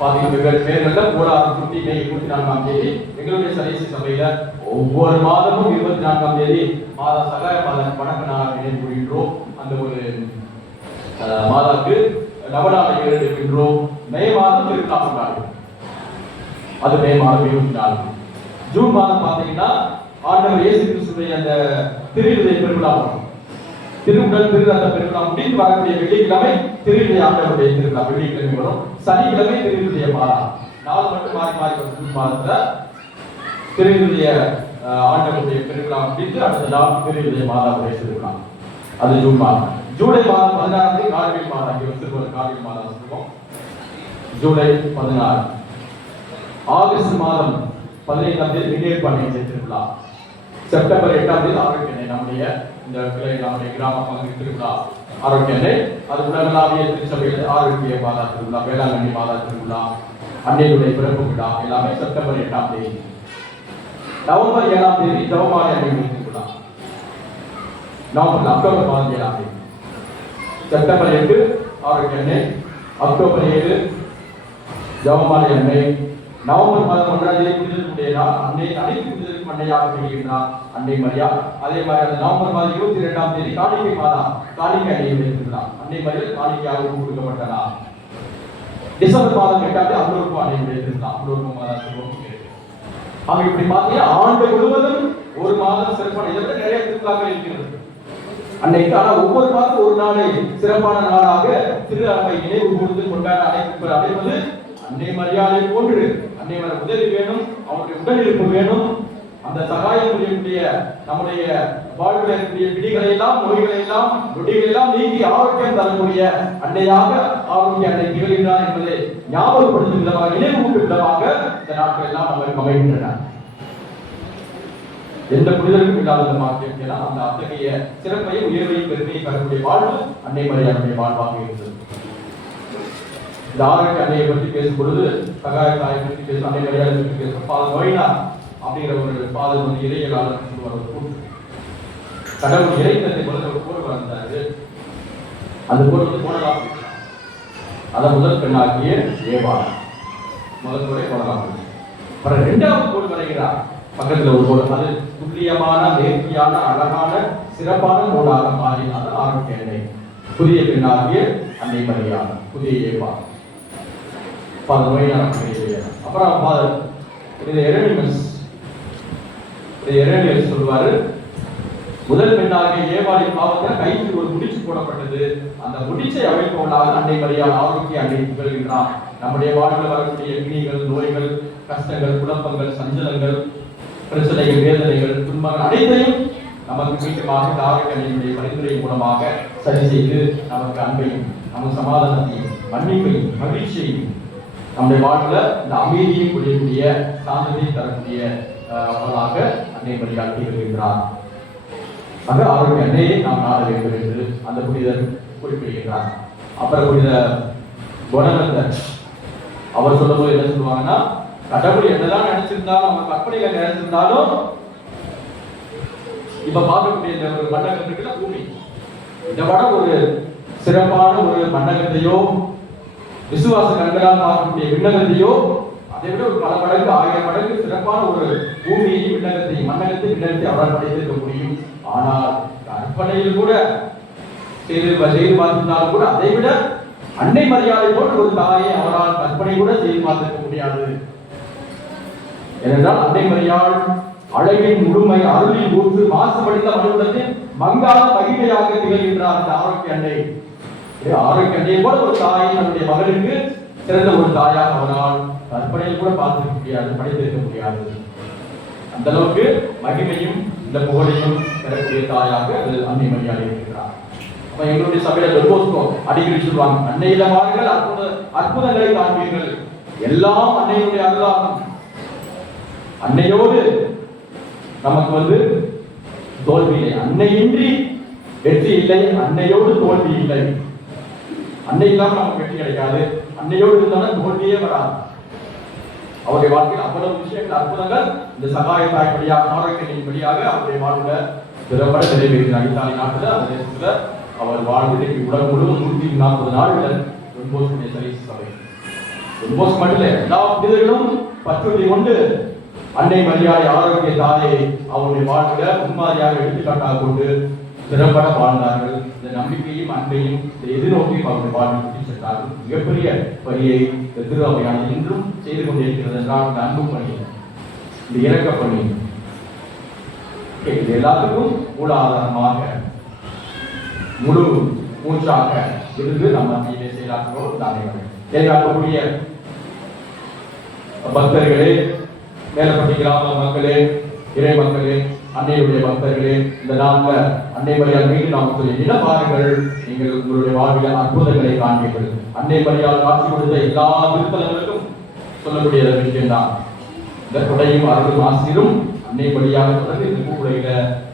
பார்த்தீங்கன்னா வெவ்வேறு பேர்கள்ல போராடும் சுட்டி மே 24ஆம் தேதி எங்களுடைய சரைசி சபையில ஒவ்வொரு மாதமும் 24ஆம் தேதி மாதா சகாய மாத வணக்க நாளாக நினைவு கூறுகின்றோம். அந்த ஒரு மாதாக்கு நவநாளை இருக்கின்றோம். மே மாதம் திருவிழா கொண்டாடுகிறோம், அது மே மாதம் 24. ஜூன் மாதம் பார்த்தீங்கன்னா ஆண்டவர் இயேசு கிறிஸ்துடைய அந்த திருவிழை பெருவிழா வரும். திருவுடல் திருரத்த பெருவிழா முடிந்து வரக்கூடிய வெள்ளிக்கிழமை திருவிழை ஆண்டவருடைய திருவிழா வெள்ளிக்கிழமை வரும். சனிக்கிழமை திருவிழை மாதா. நாள் மட்டும் மாறி மாறி வரும். ஜூன் மாதத்துல திருவிழை ஆண்டவருடைய பெருவிழா முடிந்து அடுத்த நாள் திருவிழை மாதாவுடைய திருவிழா, அது ஜூன் மாதம். ஜூலை மாதம் 16ஆம் தேதி கார்கில் மாதா, கார்கில் மாதா சொல்லுவோம். ஜூலை 16. ஆகஸ்ட் மாதம் 15ஆம் தேதி விண்ணேற்பாடு திருவிழா. செப்டம்பர் 8ஆம் தேதி ஆரோக்கிய நம்முடைய இந்த கிளை நம்முடைய கிராம பங்கு திருவிழா ஆரோக்கிய அது உலகளாவிய திருச்சபையில் ஆரோக்கிய மாதா திருவிழா, வேளாங்கண்ணி மாதா திருவிழா, அன்னையுடைய பிறப்பு விழா எல்லாமே செப்டம்பர் 8ஆம் தேதி. நவம்பர் 7ஆம் தேதி ஜெபமாலை அன்னை திருவிழா. அக்டோபர் மாதம் 7ஆம் தேதி. செப்டம்பர் 8 ஆரோக்கிய அன்னை, அக்டோபர் 7 ஜெபமாலை அன்னை. நவம்பர் மாதம் 1ஆம் தேதி புனிதர்களுடைய நாள், அன்னை அனைத்து புனிதருக்கும் அன்னையாக விளங்குகின்றார் அன்னை மரியா. அதே மாதிரி அந்த நவம்பர் மாதம் 22ஆம் தேதி காணிக்கை மாதா, காணிக்கை அன்னையுடைய திருவிழா, அன்னை மரியா காணிக்கையாக கொடுக்கப்பட்ட நாள். டிசம்பர் மாதம் 8ஆம் தேதி அருள்வா அன்னையுடைய திருவிழா, அருள்வா மாதா திருவிழா. அவங்க இப்படி பார்த்தீங்கன்னா ஆண்டு முழுவதும் ஒரு மாதம் சிறப்பான, இதை விட நிறைய திருவிழாக்கள் இருக்கிறது அன்னைக்கு. ஆனா ஒவ்வொரு மாதம் ஒரு நாளை சிறப்பான நாளாக திரு அவை நினைவு கூர்ந்து கொண்டாட அடைவது அன்னை மரியாதை போன்று. அன்னை மரியாதை உதவி வேணும், அவருடைய உடலிருப்பு வேணும். அந்த சகாயம் புரியக்கூடிய நம்முடைய வாழ்வில் இருக்கக்கூடிய பிடிகளை எல்லாம், நோய்களை எல்லாம், நொடிகளை எல்லாம் நீக்கி ஆரோக்கியம் தரக்கூடிய அன்னையாக ஆரோக்கிய அன்னை திகழ்கிறார் என்பதை ஞாபகப்படுத்தும் விதமாக, நினைவு கூட்டும் விதமாக இந்த நாட்கள் எல்லாம் நமக்கு அமைகின்றன. எந்த புனிதருக்கும் இல்லாத விதமாக அந்த அத்தகைய சிறப்பையும் உயர்வையும் பெருமையை பெறக்கூடிய வாழ்வு அன்னை மரியாதையுடைய வாழ்வாக இருந்தது. இந்த ஆரோக்கிய அன்னையை பற்றி பேசும் பொழுது, சகாய தாயை பற்றி பேசும், அன்னை மரியாதை பற்றி பேசும் ஃபாதர் நோயினா அப்படிங்கிற ஒரு ஃபாதர் வந்து இறையலாளர் சொல்லுவார். ஒரு கூட்டு கடவுள் இறைத்தத்தை முதல்ல ஒரு போர் வளர்ந்தாரு. அந்த போர் வந்து போனலாம். அதை முதல் பெண்ணாக்கிய ஏவாள் முதல் முறை போனலாம். அப்புறம் இரண்டாவது போர் வரைகிறார். பக்கத்துல ஒரு போர், அது துல்லியமான, நேர்த்தியான, அழகான, சிறப்பான போராக மாறினார் ஆரோக்கிய அன்னை. புதிய பெண்ணாகிய அன்னை மரியாதை, புதிய ஏவாள், ஃபாதர் நோயினா. அப்புறம் ஃபாதர் எரேமியஸ் சொல்லுவாரு, முதல் பெண்ணாகிய ஏவாளின் பாவத்தில் கைக்கு ஒரு முடிச்சு போடப்பட்டது. அந்த முடிச்சை அமைப்பவளாக அன்னை மரியாதை ஆரோக்கிய அன்னை திகழ்கின்றார். நம்முடைய வாழ்வில் வரக்கூடிய பிணிகள், நோய்கள், கஷ்டங்கள், குழப்பங்கள், சஞ்சலங்கள், பிரச்சனைகள், வேதனைகள், துன்பங்கள் அனைத்தையும் நமக்கு மீண்டுமாக இந்த ஆரோக்கிய அன்னையினுடைய பரிந்துரை மூலமாக சரி செய்து நமக்கு அன்பையும், நமக்கு சமாதானத்தையும், மன்னிப்பையும், மகிழ்ச்சியையும், நம்முடைய வாழ்வில் இந்த அமைதியை புரியக்கூடிய, சாந்தத்தை தரக்கூடிய அவளாக அன்னை மரியாதை திகழ்கின்றார். ஆக ஆரோக்கிய அன்னையை நாம் நாட வேண்டும் என்று அந்த புனிதர் குறிப்பிடுகின்றார். அப்புறம் புனித குணநந்தர் அவர் சொல்லும்போது என்ன சொல்லுவாங்கன்னா, கடவுள் என்னதான் நினைச்சிருந்தாலும், அவங்க கற்பனையில நினைச்சிருந்தாலும், இப்ப பார்க்கக்கூடிய இந்த ஒரு மண்டகம் இருக்குல்ல பூமி, இதை விட ஒரு சிறப்பான ஒரு மண்டகத்தையோ, விசுவாச கண்களால் பார்க்கக்கூடிய விண்ணகத்தையோ, அதை விட ஒரு பல மடங்கு, 1000 மடங்கு சிறப்பான ஒரு பூமியை, விண்ணகத்தை, மண்டகத்தை, விண்ணகத்தை அவரால் படைத்திருக்க முடியும். ஆனால் கற்பனையில் கூட செய்து பார்த்திருந்தாலும் கூட அதை விட அன்னை மரியாதை போன்ற ஒரு தாயை அவரால் கற்பனை கூட செய்து பார்த்திருக்க முடியாது. ஏனென்றால் அன்னை மரியாள் அழகின் முழுமை, அருளின் ஊற்று, மாசுபடித்த மனிதத்தின் மங்காத மகிமையாக திகழ்கின்றார் இந்த ஆரோக்கிய அன்னை. ஆரோக்கிய அன்னையை போல ஒரு தாயை நம்முடைய மகளுக்கு சிறந்த ஒரு தாயாக அவரால் கற்பனையில் கூட பார்த்திருக்க முடியாது, படைத்திருக்க முடியாது. அந்த அளவுக்கு மகிமையும் இந்த புகழையும் பெறக்கூடிய தாயாக அன்னை மரியாதை இருக்கிறார். அப்ப எங்களுடைய சபையில டொல்போஸ்கோ அடிக்கடி சொல்லுவாங்க, அன்னையில வாருங்கள், அற்புதங்களை காண்பீர்கள். எல்லாம் அன்னையுடைய அருளாகும். அன்னையோடு நமக்கு வந்து தோல்வி இல்லை, அன்னையின்றி வெற்றி இல்லை, அன்னையோடு தோல்வி இல்லை. அன்னை இல்லாம நமக்கு வெற்றி கிடைக்காது, அன்னையோடு இருந்தாலும் தோல்வியே வராது. அவருடைய வாழ்க்கையில் அவ்வளவு விஷயங்கள், அற்புதங்கள் இந்த சகாய தாய்படியாக, ஆரோக்கியத்தின் படியாக அவருடைய வாழ்வுல திறம்பட நிறைவேறினார். இத்தாலி நாட்டுல, அந்த தேசத்துல அவர் வாழ்வு உலகம் முழுவதும் 140 நாடுகள் டொல்போஸ்கோவுடைய சர்வீஸ் சபை. டொல்போஸ்கோ மட்டும் இல்லை, எல்லா புனிதர்களும் பற்றுறுதி கொண்டு அன்னை மரியாதை ஆரோக்கிய தாயை அவருடைய வாழ்வுல முன்மாதிரியாக எடுத்துக்காட்டாக கொண்டு திறம்பட வாழ்ந்தார்கள். இந்த நம்பிக்கையும் அன்பையும் இந்த எதிர்நோக்கியும் அவருடைய வாழ்வில் கூட்டி சென்றார்கள். மிகப்பெரிய பணியை இந்த திருஅவையானது இன்றும் செய்து கொண்டிருக்கிறது என்றால் இந்த அன்பு பணி, இந்த இறக்க பணி, இது எல்லாத்துக்கும் மூலாதாரமாக முழு மூச்சாக இருந்து நம்ம மத்தியிலே செயலாற்றுவோம். செயலாற்றக்கூடிய பக்தர்களே, மேலப்பட்டி கிராம மக்களே, இறை மக்களே, அன்னையுடைய பக்தர்களே, இந்த நாள்ல அன்னை மரியாதை மீது நாம் சொல்லிட பாருங்கள், நீங்கள் உங்களுடைய வாழ்வில் அற்புதங்களை காண்பீர்கள். அன்னை மரியாதை காட்சி கொடுத்த எல்லா திருத்தலங்களுக்கும் சொல்லக்கூடிய விஷயம் தான். இந்த கொடையும் அருளும் ஆசிரியரும் அன்னை மரியாதை தொடர்ந்து இந்த பூவுலையில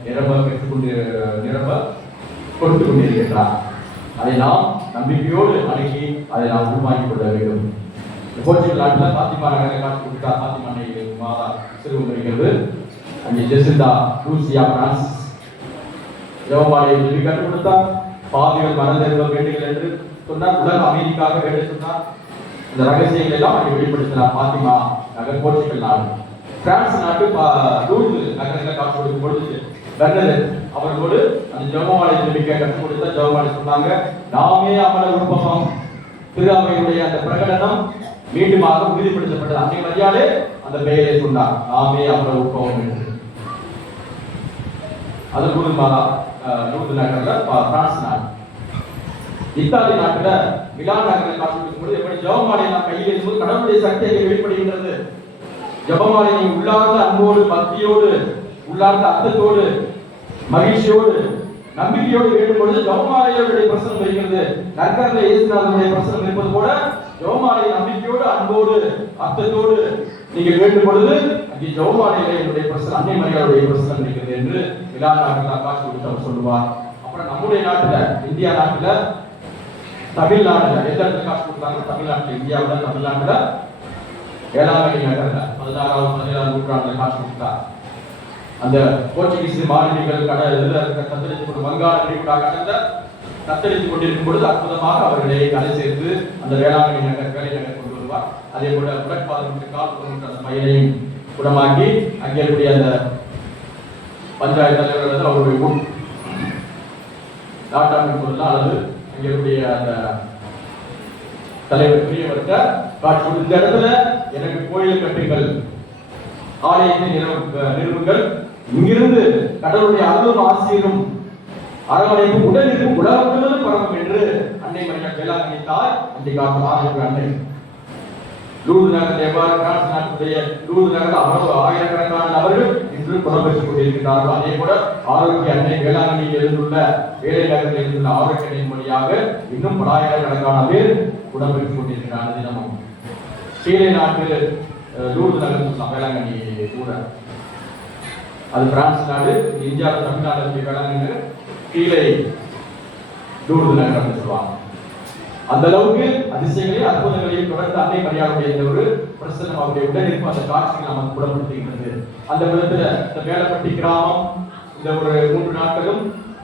நிரம்ப கொடுத்து கொண்டிருக்கின்றார். அதை நாம் நம்பிக்கையோடு அணுகி அதை நாம் உருவாக்கிக் கொள்ள வேண்டும். போர்ச்சுகல் நாட்டில் பாத்திமா நகரை காட்சி கொடுத்தார். பாத்திமா அன்னை மாதா சிறுவங்கிறது. அங்கே ஜெசிந்தா லூசியா பிரான்சிஸ் ஜெபமாலையை கற்றுக் கொடுத்தார். பாவிகள் மனதிரும்ப வேண்டுங்கள் என்று சொன்னார். உலக அமைதிக்காக வேண்டும் சொன்னார். இந்த ரகசியங்கள் எல்லாம் அங்கே வெளிப்படுத்தினார். பாத்திமா நகர் போர்ச்சுகல் நாடு. பிரான்ஸ் நாட்டு லூர்து நகரில் காட்சி கொடுக்கும் பொழுது பெர்னதெட் அவர்களோடு அந்த ஜெபமாலை ஜெபிக்க கற்றுக் கொடுத்த ஜெபமாலை சொன்னாங்க, நாமே அமல உருப்பகம் திரு அவையுடைய அந்த பிரகடனம் மீண்டுமாக உறுதிப்படுத்தப்பட்டது. அன்னை மரியாதை அந்த அந்த பெயரை சொன்னார், நாமே அவரை உட்போம் என்று. அது லூர்து நகர்ல பிரான்ஸ் நாடு. இத்தாலி நாட்டுல மிலான் நகரில் காட்சி கொடுக்கும்போது எப்படி ஜெபமாலை நாம் கையில் இருக்கும்போது கடவுளுடைய சக்தியை வெளிப்படுகின்றது. ஜெபமாலை உள்ளார்ந்த அன்போடு, பக்தியோடு, உள்ளார்ந்த அர்த்தத்தோடு, மகிழ்ச்சியோடு, நம்பிக்கையோடு வேண்டும் பொழுது ஜெபமாலையோடைய பிரசனம் வருகிறது. நற்கரில் இயேசுநாதனுடைய பிரசனம் இருப்பது போல ஜெபமாலை நம்பிக்கையோடு, அன்போடு, அர்த்தத்தோடு நீங்கள் வேண்டும் பொழுது அங்கே ஜெபமாலையில என்னுடைய பிரசனம், அன்னை மரியாதையுடைய பிரசனம் இருக்கிறது என்று மிலான் நாட்டில் காட்சி கொடுத்து அவர் சொல்லுவார். அப்புறம் நம்முடைய நாட்டுல, இந்தியா நாட்டுல, தமிழ்நாடுல எந்த இடத்துல காட்சி கொடுத்தாங்க? தமிழ்நாட்டுல, இந்தியாவில் தமிழ்நாட்டுல வேளாங்கண்ணி நகர்ல 16வது 17வது நூற்றாண்டுல காட்சி கொடுத்தார். அந்த போர்ச்சுகீஸ் மாலுமிகள் தத்தளித்துக் கொண்டு வங்காள விரிகுடா கடல்ல தத்தளித்துக் கொண்டிருக்கும் பொழுது அற்புதமாக அவர்களை கரை சேர்த்து அந்த வேளாங்கண்ணி நகர் வேலை நகர் கொண்டு வருவார். அதே போல உடற்பாதம் கால் போன்ற அந்த பயிரையும் குணமாக்கி அங்கே இருக்கக்கூடிய அந்த பஞ்சாயத்து தலைவர்கள் அவருடைய நாட்டாண்மை பொருள் அல்லது அங்கே இருக்கக்கூடிய அந்த தலைவர் பெரியவர்கிட்ட காட்சி கொடுத்து, இந்த இடத்துல எனக்கு கோயில் கட்டுங்கள், ஆலயத்தை நிறுவுங்கள், இங்கிருந்து கடவுளுடைய அருளும் ஆசீரும் அரவணைப்பும் உடலிருக்கும் உலகத்திலும் பரவும் என்று அன்னை மரியா வேளாங்கண்ணி தாய் அன்றைக்கு ஆரம்பிக்கிற அன்னை. லூர்து நகரில் எவ்வாறு பிரான்ஸ் நாட்டுடைய லூர்து நகரில் அவ்வளவு ஆயிரக்கணக்கான நபர்கள் இன்று புறப்பெற்றுக் கொண்டிருக்கிறார்கள். அதே போல ஆரோக்கிய அன்னை வேளாங்கண்ணியில் இருந்துள்ள வேலை நகரில் இருந்துள்ள ஆரோக்கிய அன்னை வழியாக இன்னும் பலாயிரக்கணக்கான பேர் குணப்பெற்றுக் கொண்டிருக்கிறார். தினமும் சீலை நாட்டு லூர்து நகர் வேளாங்கண்ணி கூட, அது பிரான்ஸ் நாடு, இந்தியா தமிழ்நாடு வேளாங்கண்ணி கீழே லூர்து நகர் அப்படின்னு சொல்லுவாங்க. அந்த அளவுக்கு அதிசயங்களையும் அற்புதங்களையும் தொடர்ந்து அன்னை மரியாதையுடைய இந்த ஒரு பிரசனம் அவருடைய உடனிருப்பு அந்த காட்சிகள் நமக்கு புலப்படுத்துகின்றது. அந்த விதத்துல இந்த மேலப்பட்டி கிராமம் இந்த ஒரு 3 நாட்களும்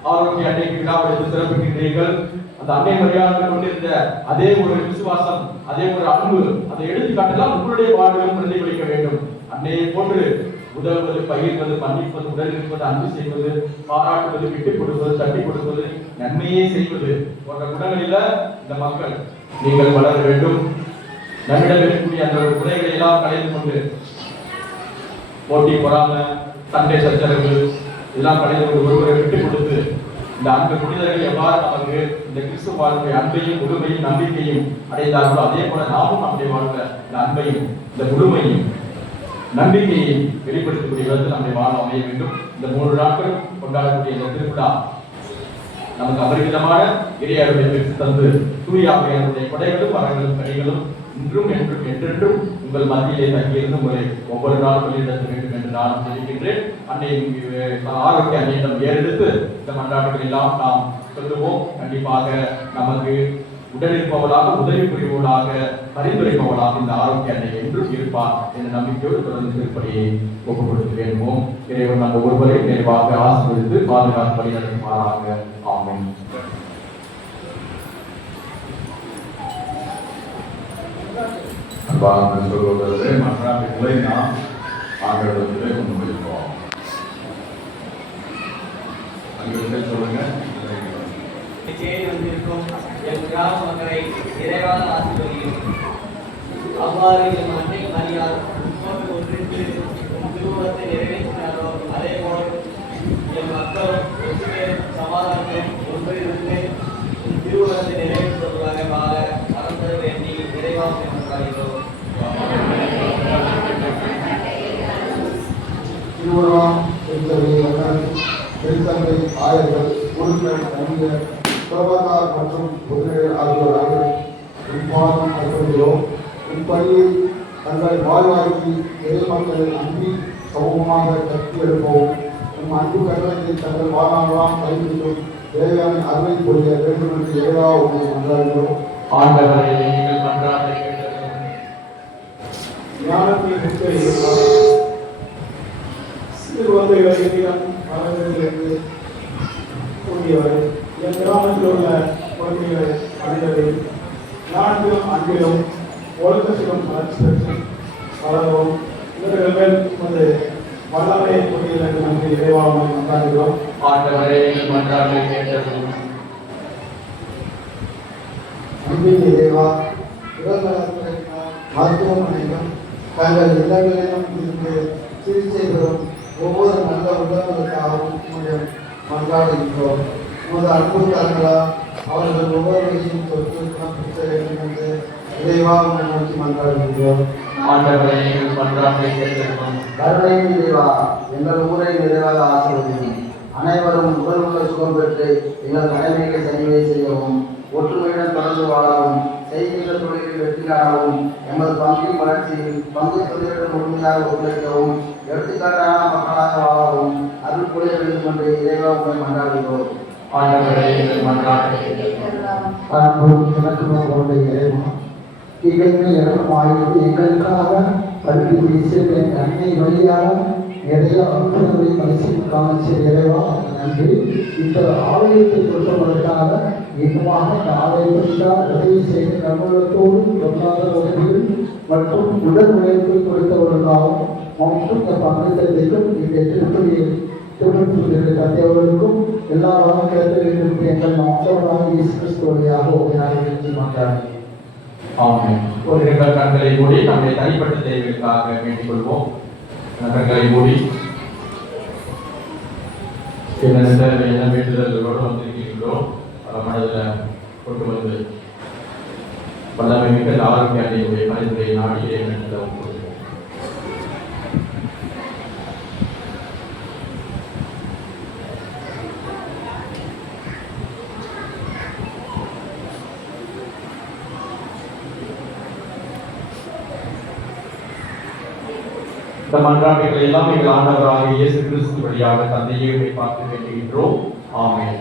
ஆரோக்கிய அன்னைக்கு விழாவை சிறப்பிக்கின்றீர்கள். அந்த அன்னை மரியாதை கொண்டிருந்த அதே ஒரு விசுவாசம், அதே ஒரு அன்பு, அதை எடுத்துக்காட்டலாம் உங்களுடைய வாழ்விலும் பிரதிபலிக்க வேண்டும். அன்னையை போன்று உதவுவது, பகிர்வது, மன்னிப்பது, உடல் இருப்பது, அன்பு செய்வது, பாராட்டுவது, விட்டுக் கொடுப்பது, தட்டி கொடுப்பது, நன்மையே செய்வது போன்ற குணங்களில இந்த மக்கள் நீங்கள் வளர வேண்டும். நம்மிடம் இருக்கக்கூடிய அந்த குறைகளை எல்லாம் கலைந்து கொண்டு போட்டி, பொறாமை, சண்டை, சச்சரவு இதெல்லாம் கலைந்து கொண்டு ஒருவரை விட்டுக் கொடுத்து இந்த அன்பு புனிதர்கள் எவ்வாறு நமக்கு இந்த கிறிஸ்துவ வாழ்க்கை அன்பையும் முழுமையும் நம்பிக்கையும் அடைந்தார்களோ அதே போல நாமும் நம்முடைய வாழ்க்கை இந்த அன்பையும் இந்த முழுமையும் நம்பிக்கையை வெளிப்படுத்தக்கூடிய விதத்தில் நம்முடைய வாழ்வு அமைய வேண்டும். இந்த 3 நாட்கள் கொண்டாடக்கூடிய இந்த திருவிழா நமக்கு அபரிமிதமான இறையாருடைய பெற்று தந்து தூயாமையாருடைய கொடைகளும் வரங்களும் கனிகளும் இன்றும் என்றும் என்றென்றும் உங்கள் மத்தியிலே தங்கியிருந்து உங்களை ஒவ்வொரு நாளும் வெளியிடத்த வேண்டும் என்று நான் தெரிவிக்கின்றேன். அன்னை ஆரோக்கிய அன்னையிடம் ஏறெடுத்து இந்த மன்றாட்டுகள் எல்லாம் நாம் சொல்லுவோம். கண்டிப்பாக நமக்கு உடனிருப்பவளாக, உதவி புரிபவளாக, பரிந்துரைப்பவளாக இந்த ஆரோக்கிய அன்னை என்றும் இருப்பார் என்ற நம்பிக்கையோடு தொடர்ந்து திருப்படியை ஒப்புக் கொடுத்து வேண்டுவோம். இறைவன் அந்த ஒருவரை நிறைவாக ஆசீர்வதித்து பாதுகாத்து வழிநடத்துமாறாக. ஆமென். அன்பார்ந்த சகோதரரே, மன்றாட்டுகளை நாம் ஆண்டவரிடத்திலே கொண்டு போயிருக்கோம். அங்கே சொல்லுங்க. தேடி வந்திருக்கும் என் கிராம மக்களை நிறைவாக ஆசீர்வதிக்கிறோம். அவ்வாறு என் அன்னை மரியாள் ஒன்றிற்கு திருவுளத்தை நிறைவேற்றினாரோ அதே போல் என் மக்களும் ஒற்றுமை சமாதானத்தையும் ஒன்றிலிருந்து திருவுளத்தை நிறைவேற்றுவதாக வாழ அரசர் வேண்டி நிறைவாக கொண்டாடுகிறோம். திருவள்ளுவம் பெருந்தந்தை ஆயர்கள், உறுப்பினர் கவிஞர், பிரபந்தார் மற்றும் பொதுநேர் ஆகியோராக இப்பாதம் அர்ப்பணிக்கிறோம். இப்பணியை தங்கள் வாழ்வாய்க்கு இறை மக்களை அன்பி சமூகமாக கட்டி எழுப்பவும் நம் அன்பு கட்டளை தங்கள் வாழ்நாளாம் கைவிட்டும் தேவையான அருமை பொழிய வேண்டும் என்று இறைவா உங்களை கொண்டாடுகிறோம். ஆண்டவரே, நீங்கள் மன்றாட்டை கேட்டருளும். ஞானத்தை முக்கிய சிறுவந்தைகளை என்னிடம் வளர்ந்திருந்து கூடியவர் என் கிராமத்தில் உள்ள குழந்தைகளை அடைந்ததை ஞானத்திலும் அன்பிலும் ஒழுக்கத்திலும் வளர்ச்சி பெற்று வளரவும் இவர்கள் மேல் வந்து வல்லமையை கொண்டிருந்த நன்றி இறைவாக கொண்டாடுகிறோம். ஆண்டவரே, நீங்கள் மன்றாட்டை கேட்டருளும். அன்பின் இறைவா, மருத்துவமனையிலும் தங்கள் இல்லங்களிலும் இருந்து சிகிச்சை பெறும் ஒவ்வொரு நல்ல உள்ளங்களுக்காகவும் உங்களுடைய மன்றாடுகின்றோம். உமது அன்பு கரங்களால் அவர்கள் ஒவ்வொருவரையும் தொற்று குணப்படுத்த வேண்டும் என்று இறைவா உங்களை நோக்கி மன்றாடுகின்றோம். ஆண்டவரே எங்கள் மன்றாட்டை கேட்டருளும். கருணையின் இறைவா எங்கள் ஊரை நிறைவாக ஆசீர்வதியும். அனைவரும் உடல் உள்ள சுகம் பெற்று எங்கள் கடமைகளை சரிவதை செய்யவும், ஒற்றுமையுடன் தொடர்ந்து வாழவும், செய்கின்ற தொழிலில் வெற்றி காணவும், எமது பங்கின் வளர்ச்சியில் பங்கு தொழிலுடன் முழுமையாக ஒத்துழைக்கவும், எடுத்துக்காட்டான மக்களாக வாழவும் அருள் புரிய வேண்டும் என்று இறைவா உங்களை மன்றாடுகிறோம். ஆண்டவரே எங்கள் மன்றாட்டை கேட்டருளும். எங்களுக்காக கல்வி வீசிய நன்மை வழியாக நிறைய அற்புதங்களை மனசிற்கான இறைவா நன்றி. இந்த ஆலயத்தை கொடுப்பதற்காக இன்னுமாக இந்த ஆலயத்திற்காக உதவி செய்த நண்பர்களோடு பொருளாதார உதவிகள் மற்றும் உடல் உழைப்பு கொடுத்தவர்களுக்காகவும் மற்றும் இந்த பங்களித்தலுக்கும் இந்த திருப்பதி தந்தையவர்களுக்கும் எல்லா வளங்களுக்கும் எங்கள் ஆண்டவராக இயேசு கிறிஸ்து வழியாக உதவி மாட்டார்கள். ஆமென். ஒரு நிமிடம் கண்களை மூடி நம்முடைய தனிப்பட்ட தேவைகளுக்காக வேண்டிக் கொள்வோம். கண்களை மூடி என்ன வேண்டுதல்களோடு வந்திருக்கிறீர்களோ மனதில் கொண்டு வந்து வல்லமை மிக்க ஆரோக்கிய அடையுடைய பரிந்துரை நாடியே வேண்டும். இந்த மன்றாட்டுகளை எல்லாம் எங்கள் ஆண்டவராக இயேசு கிறிஸ்து வழியாக தந்தையை பார்த்து வேண்டுகின்றோம். ஆமென்.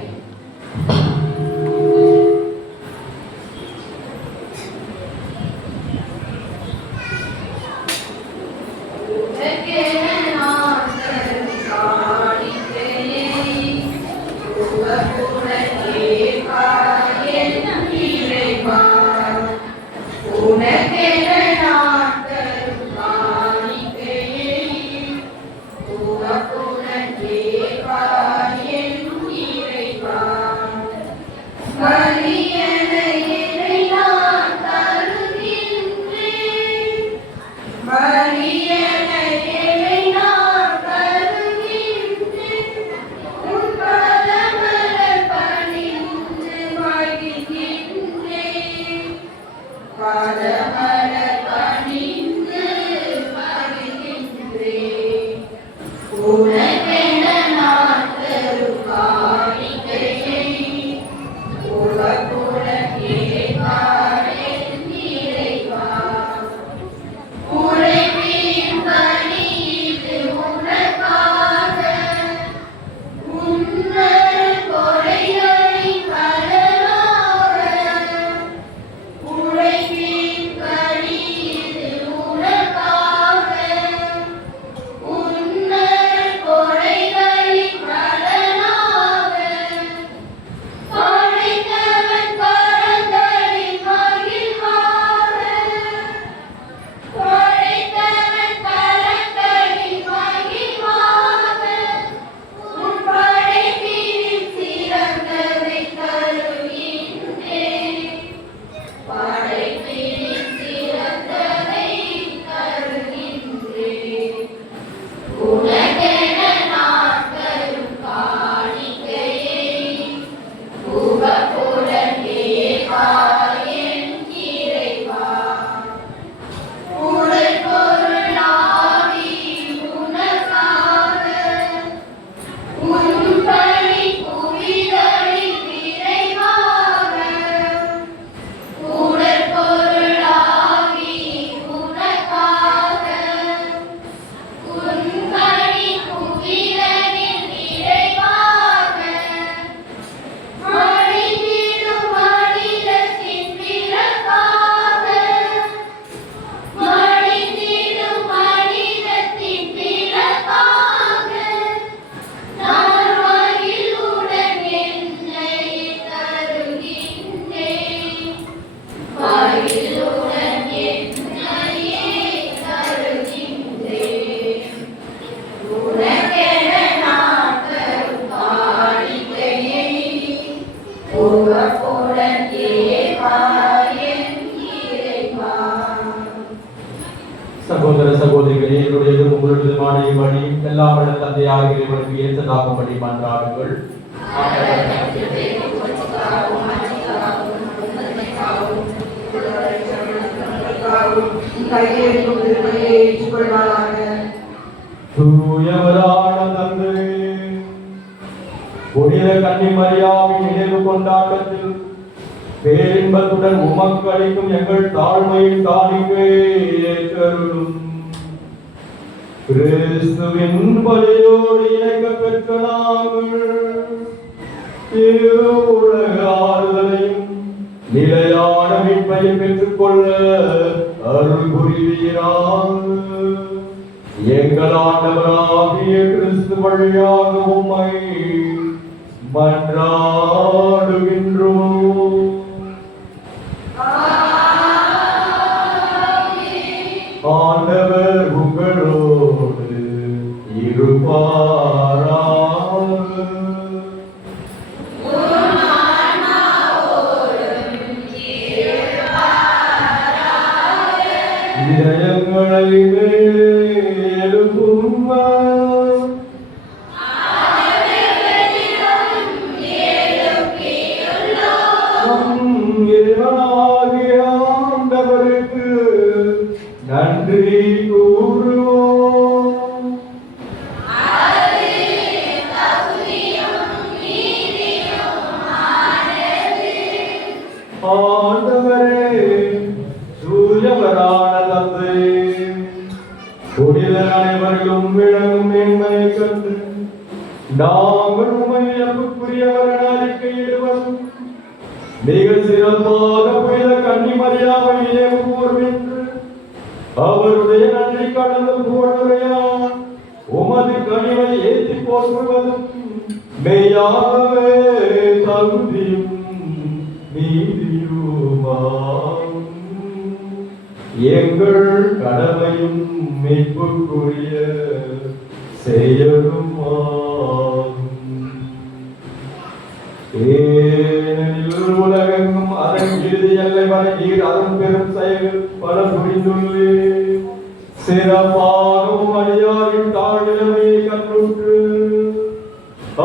சகோதர என்னுடையதும் உங்களுடையதுமான பணி எல்லாம் வல்ல தந்தையாக இறைவனுக்கு ஏற்றதாகும்படி மன்றாடுங்கள். தூயவரான தந்தை, புனித கன்னிமரியாவின் நினைவு கொண்டாட்டத்தில் பேரின்பத்துடன் உமக்கு அளிக்கும் எங்கள் தாழ்மையின் காணிக்கை ஏற்றருளும். கிறிஸ்துவின் பலியோடு இணைக்கப் பெற்ற நாங்கள் உலக ஆறுதலையும் நிலையான மீட்பையும் பெற்றுக்கொள்ள அருள் புரிவீராக. எங்கள் ஆண்டவராகிய கிறிஸ்து வழியாக உம்மை மன்றாடுகின்றோம். ஆண்டவர் உங்களோடு இருப்பாராக. இதயங்களை எழுப்புங்கள். இறைவனாகிய ஆண்டவருக்கு நன்றி கூறுவோம். ஆண்டவரே, தூயவரான தந்தை, புனிதர் அனைவரிலும் விளங்கும் மேன்மையை கண்டு நாங்கள் உம்மை இயேசுக்குரியவர் என அறிக்கையிடுவோம். மிக சிறப்பாக புனித கன்னிமரியாவை நினைவு கூர்கின்று அவருடைய நன்றி கடந்த புகழுரையால் உமது கனிவை ஏற்றி போற்றுவதும் மெய்யாகவே தகுதியும் நீதியுமாம். எங்கள் கடமையும் மீட்புக்குரிய செயலுமாகும். ஏனெனில் உலகெங்கும் அதன் இறுதி எல்லை வரை நீர் அதன் பெரும் செயல்கள் பல புரிந்துள்ளீர். சிறப்பாகவும் அடியாரின் தாழ்நிலைமையை கண்டுற்று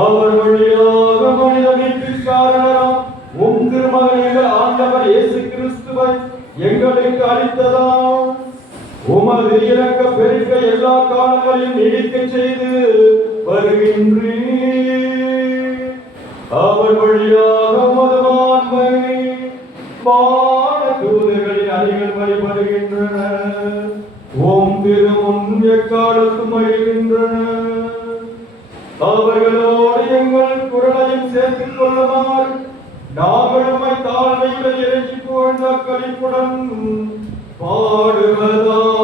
அவர் வழியாக மனித மீட்பிற்காரராம் உம் திருமகன் ஆண்டவர் இயேசு கிறிஸ்துவை எங்களுக்கு அளித்ததாம். உமது இலக்க பெருக்க எல்லா காலங்களையும் நீடிக்க செய்து வருகின்றீர். அவர் வழியாக மதுவான்மை வான தூதர்களின் அணிகள் வழிபடுகின்றன. ஓம் திருமுன் எக்காலத்தும் மகிழ்கின்றன. அவர்களோடு எங்கள் குரலையும் சேர்த்துக் கொள்ளுமாறு நாங்கள் உம்மை தாழ்மையுடன் இறைஞ்சி புகழ்ந்த களிப்புடன் பாடுவதாவது.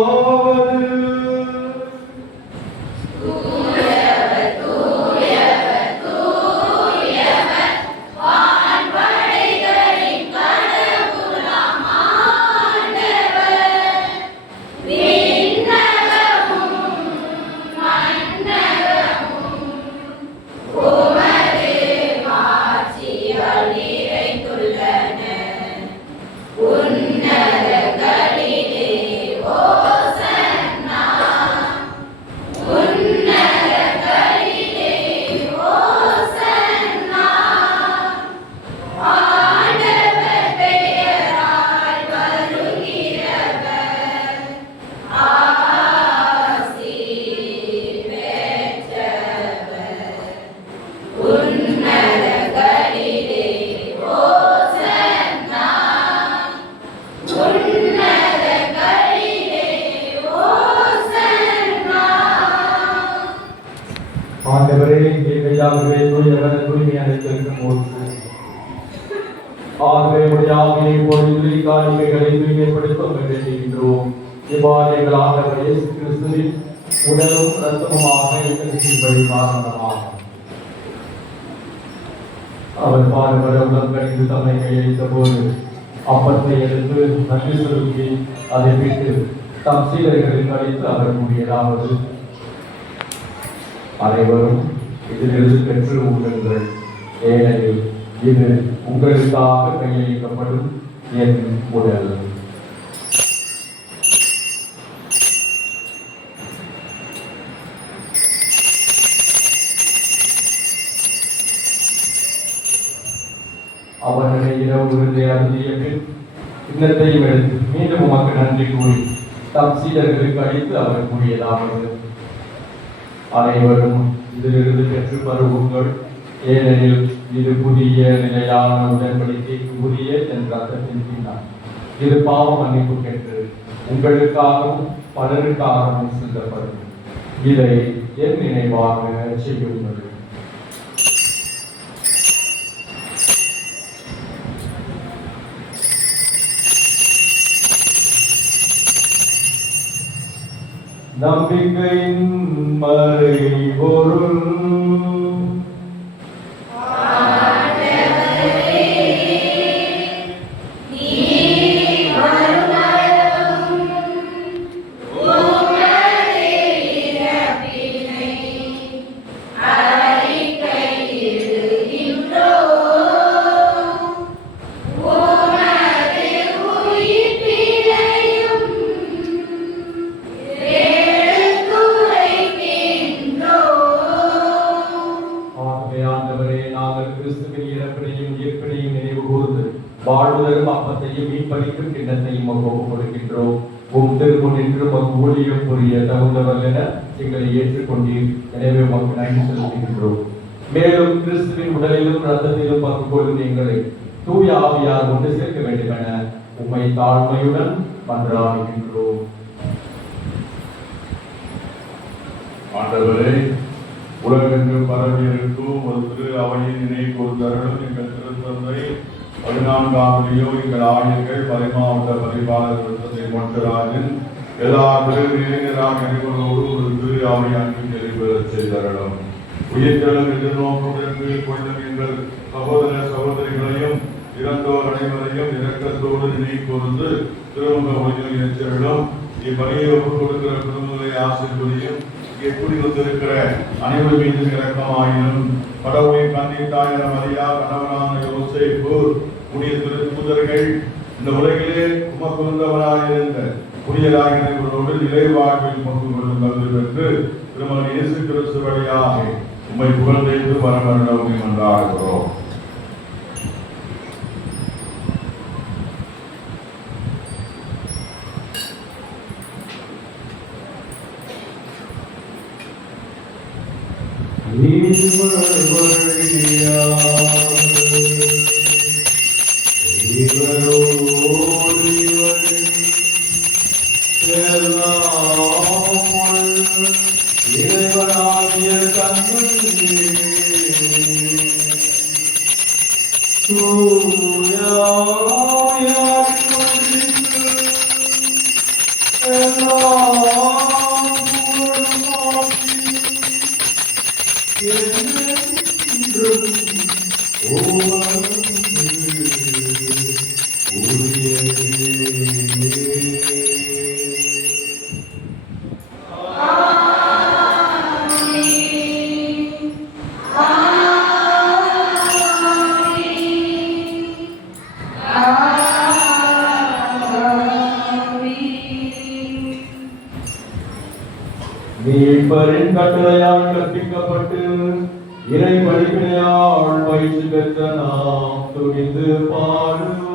ஆண்டவரே, இயற்கையாகவே தூயவர் தூய்மையாக இருக்கும் போது ஆகவே முடியாகவே பொழுது காணிக்கைகளை தூய்மைப்படுத்த வேண்டுகின்றோம். இவ்வாறு எங்கள் ஆண்டவர் இயேசு கிறிஸ்துவின் உடலும் இரத்தமுமாக எங்களுக்கு பலி காரணமாகும். அவர் பாடுபட உடல் கணிந்து தம்மை கையளித்த போது அப்பத்தை எடுத்து நன்றி செலுத்தி அதை விட்டு தம் சீடர்களுக்கு அளித்து அவர் கூறியதாவது: அனைவரும் இதிலிருந்து பெற்று உண்ணுங்கள், ஏனெனில் இது உங்களுக்காக கையளிக்கப்படும் என் உடல். அவர்களை இரவு விருந்தை அருந்திய பின் கிண்ணத்தையும் எடுத்து மீண்டும் உமக்கு நன்றி கூறி தம் சீடர்களுக்கு அளித்து அவர் கூறியதாவது: அனைவரும் இதிலிருந்து பெற்று பருவுங்கள், ஏனெனில் இது புதிய நிலையான உடன்படிக்கைக்கு உரிய என் ரத்தத்தின் பின்னால். இது பாவ மன்னிப்பு பெற்று உங்களுக்காகவும் பலருக்காகவும் சிந்தப்படும். இதை என் நினைவாக செய்யுங்கள். நம்பிக்கையின் மறைபொருள் வாழ்வதற்கும் அப்பத்தையும் மீன்பளிக்கும் கிண்ணத்தையும் ஒப்புக் கொடுக்கின்றோம். உம் திருமுன்னின்று ஊழியம் புரிய தகுந்தவர் என எங்களை ஏற்றுக்கொண்டீர். எனவே உமக்கு நன்றி செலுத்துகின்றோம். மேலும் கிறிஸ்துவின் உடலிலும் ரத்தத்திலும் பங்கு கொள்ளும் எங்களை தூய ஆவியார் ஒன்று சேர்க்க வேண்டும் என உம்மை தாழ்மையுடன் மன்றாடுகின்றோம். ஆண்டவரே, உலகெங்கும் பரவியிருக்கும் ஒரு திரு அவையின் நினைவு கூர்ந்தருளும் எங்கள் திருத்தந்தை 14ஆம் எங்கள் ஆயர்கள் பரிமாவட்ட பரிபாலர் விருத்தத்தை மொட்டராஜன் எல்லா திருநிலைஞராக நினைவுகளோடு ஒரு திரு அவை அன்பு நிறைவேறச் செய்தருளும். உயிர்த்தெழும் எதிர்நோக்குடன் கொள்ளும் எங்கள் சகோதர சகோதரிகளையும் இறந்தோர் அனைவரையும் இரக்கத்தோடு நினைவு கூர்ந்து திருமுக ஒளியில் ஏற்றலும். இப்பணியை ஒப்புக் கொடுக்கிற குடும்பங்களை ஆசீர்வதியும். எப்படி வந்திருக்கிற அனைவர் மீது இரக்கமாயினும் கடவுளின் கண்ணீட்டாயிர மரியா, கணவனான யோசேப்பு, புனித திருப்புதர்கள், இந்த உலகிலே உமக்கு வந்தவராயிருந்த புனிதராகியோடு நிலை வாழ்வில் பங்கு கொள்ளும் கல்வி பெற்று திருமணம் இயேசு கிறிஸ்து வழியாக உம்மை புகழ்ந்து வரமரணம் என்றாகிறோம். மீட்பரின் கட்டளையால் கற்பிக்கப்பட்டு இறை படிப்பினையால் பயிற்சி பெற்ற நாம் துணிந்து பாடுவோம்.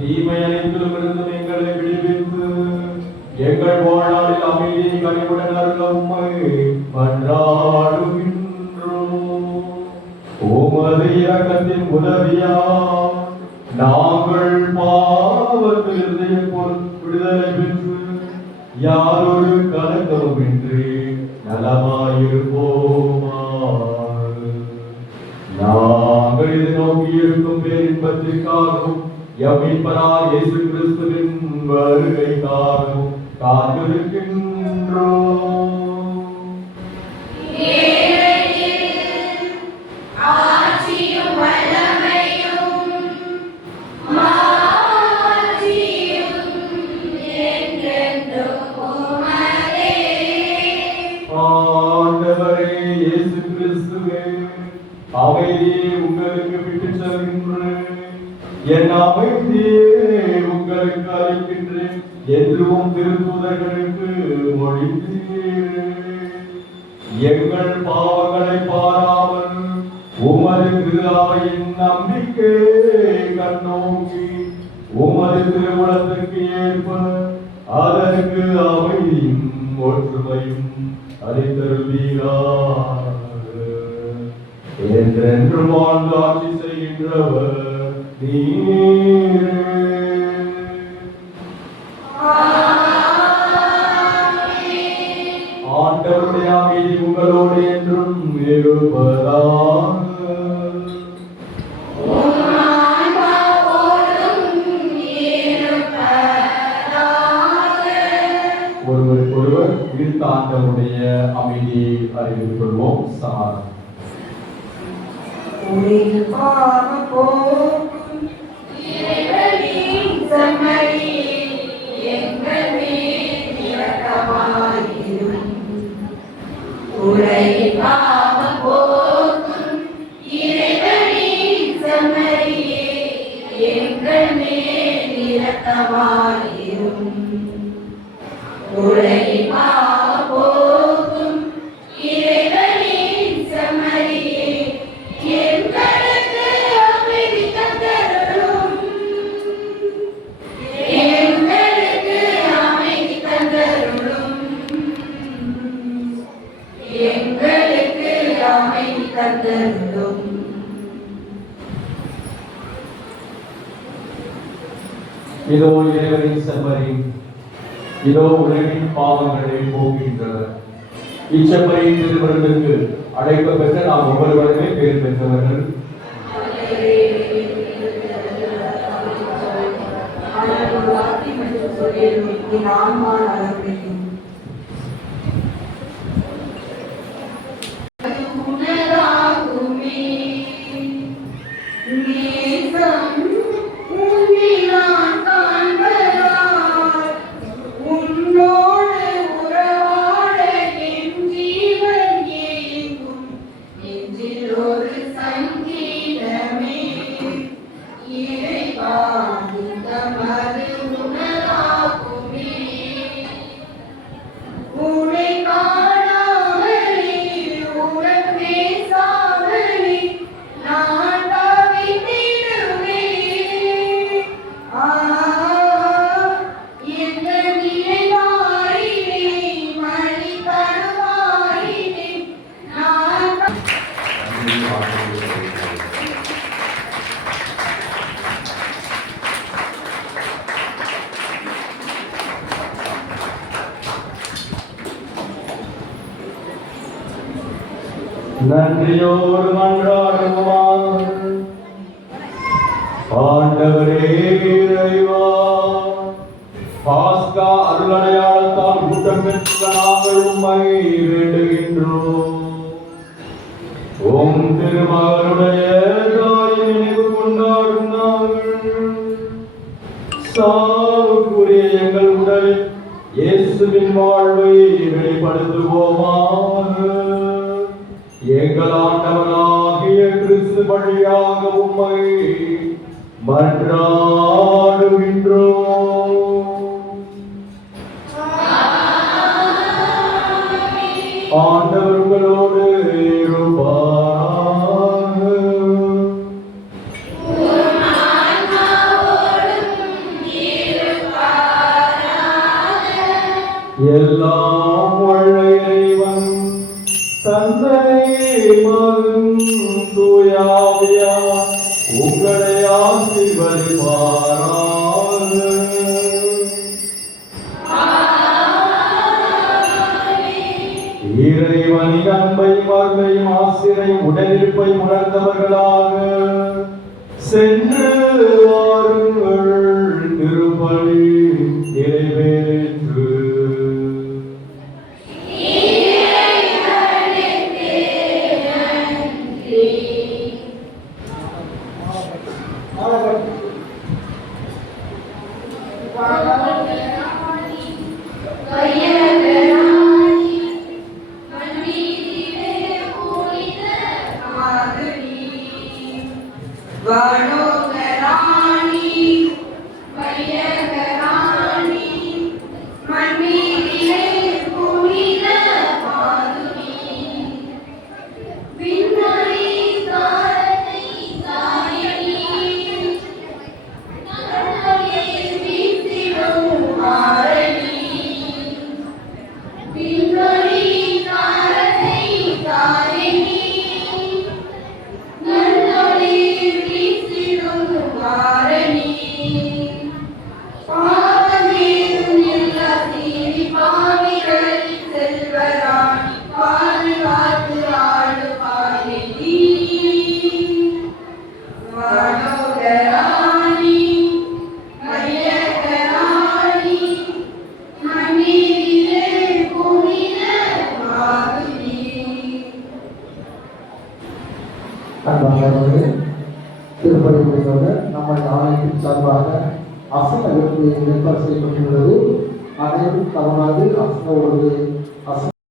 தீமை அனைத்திலும் இருந்தும் எங்களை விடுவித்து எங்கள் வாழ்நாளில் அமைதியை கனிவுடன் அருள உம்மை மன்றாடுகின்றோம். உமது இரக்கத்தின் உதவியால் நாங்கள் பாவத்திலிருந்து எப்பொழுதும் விடுதலை பெற்று யாரொரு கலக்கமுமின்றி நலமாயிருப்போமாக. நாங்கள் இதை நோக்கி இருக்கும் பேரின்பத்திற்காகவும் எம் மீட்பராகிய இயேசு கிறிஸ்துவின் வருகைக்காகவும் காத்திருக்கின்றோம். ஆட்சியும் வல்லமையும் மாட்சியும் என்றென்றும் உமதே. ஆண்டவரே இயேசு கிறிஸ்துவே, அமைதியை உங்களுக்கு விட்டுச் செல்கின்றேன், என் அமைதியை உங்களுக்கு அளிக்கின்றேன் என்றும் திருத்தூதர்களுக்கு மொழிந்தீரே. எங்கள் பாவங்களை பாராமல் உமது திருஅவையின் நம்பிக்கை கண்ணோக்கி உமது திருவுளத்திற்கு ஏற்ப அதற்கு அமைதியும் ஒற்றுமையும் அளித்தருள்வீராக. என்றென்று வாழ்ந்து ஆட்சி செய்கின்றவர் நீரே. ஆண்டவருடைய அமைதி உங்களோடு என்றும் இருப்பதாக. ஒருவருக்கொருவர் வீழ்த்த ஆண்டவருடைய அமைதியை அறிவித்துக் கொள்வோம். சமாதானம். இறைவனின் செம்மறியே, எங்கள் மேல் இரக்கமாயிரும். உலகின் பாவம் போக்கும் இறைவனின் செம்மறியே, எங்கள் மேல் இரக்கமாயிரும். உலகின் பாவம் போக்கும் இறைவனின் செம்மறியே, எங்களுக்கு அமைதி தந்தருளும். எங்களுக்கு அமைதி தந்தருளும். எங்களுக்கு அமைதி தந்தருளும். இதோ இறைவனின் செம்மறி, இதோ உலகின் பாவங்களை போக்குகின்றவர். இச்செம்மறியின் திருமணத்திற்கு அழைக்க பெற்ற நாம் ஒவ்வொருவருமே பேர் பெற்றவர்கள். உனதாகுமே நேசம் உன்னிலான் காண்பதால், உன்னோடு உறவாட என் ஜீவன் ஏங்கும். நெஞ்சில் ஒரு சங்கீதமே இறைவா, தமது உனதாகுமே. உன்னை காணாமலே, உடன் பேசாமலே நான் தவித்திடுவேன். எந்த நிலை மாறினேன், மணி தடுமாறினேன் நான். நன்றியோடு மன்றாடுவோம். ஆண்டவரே இறைவா, பாஸ்கா அருளடையாளத்தால் ஊட்டம் பெற்ற நாங்கள் உம்மை வேண்டுகின்றோம். உம் திருமகனுடைய தாயை நினைவு கொண்டாடும் நாங்கள் சாவுக்குரிய எங்கள் உடலில் இயேசுவின் வாழ்வை வெளிப்படுத்துவோமாக. எங்கள் ஆண்டவராகிய கிறிஸ்து வழியாக உம்மை மன்றாடுகின்றோம். ஆண்டவர் உங்களோடு இருப்பாராக. ஆவியார் உங்களை ஆசீர்வதிப்பாராக. இறைவனின் அன்பையும் அருளையும் ஆசிரியையும் உடனிருப்பை உணர்ந்தவர்களாக சென்று வாருங்கள். திருப்பலி நிறைவேற்று. அன்பானவர்களே, திருப்பலி முடிந்தோடு நம்ம ஆலயத்தின் சார்பாக அசன விருந்து ஏற்பாடு செய்யப்பட்டுள்ளது. அனைவரும் தவறாது அசன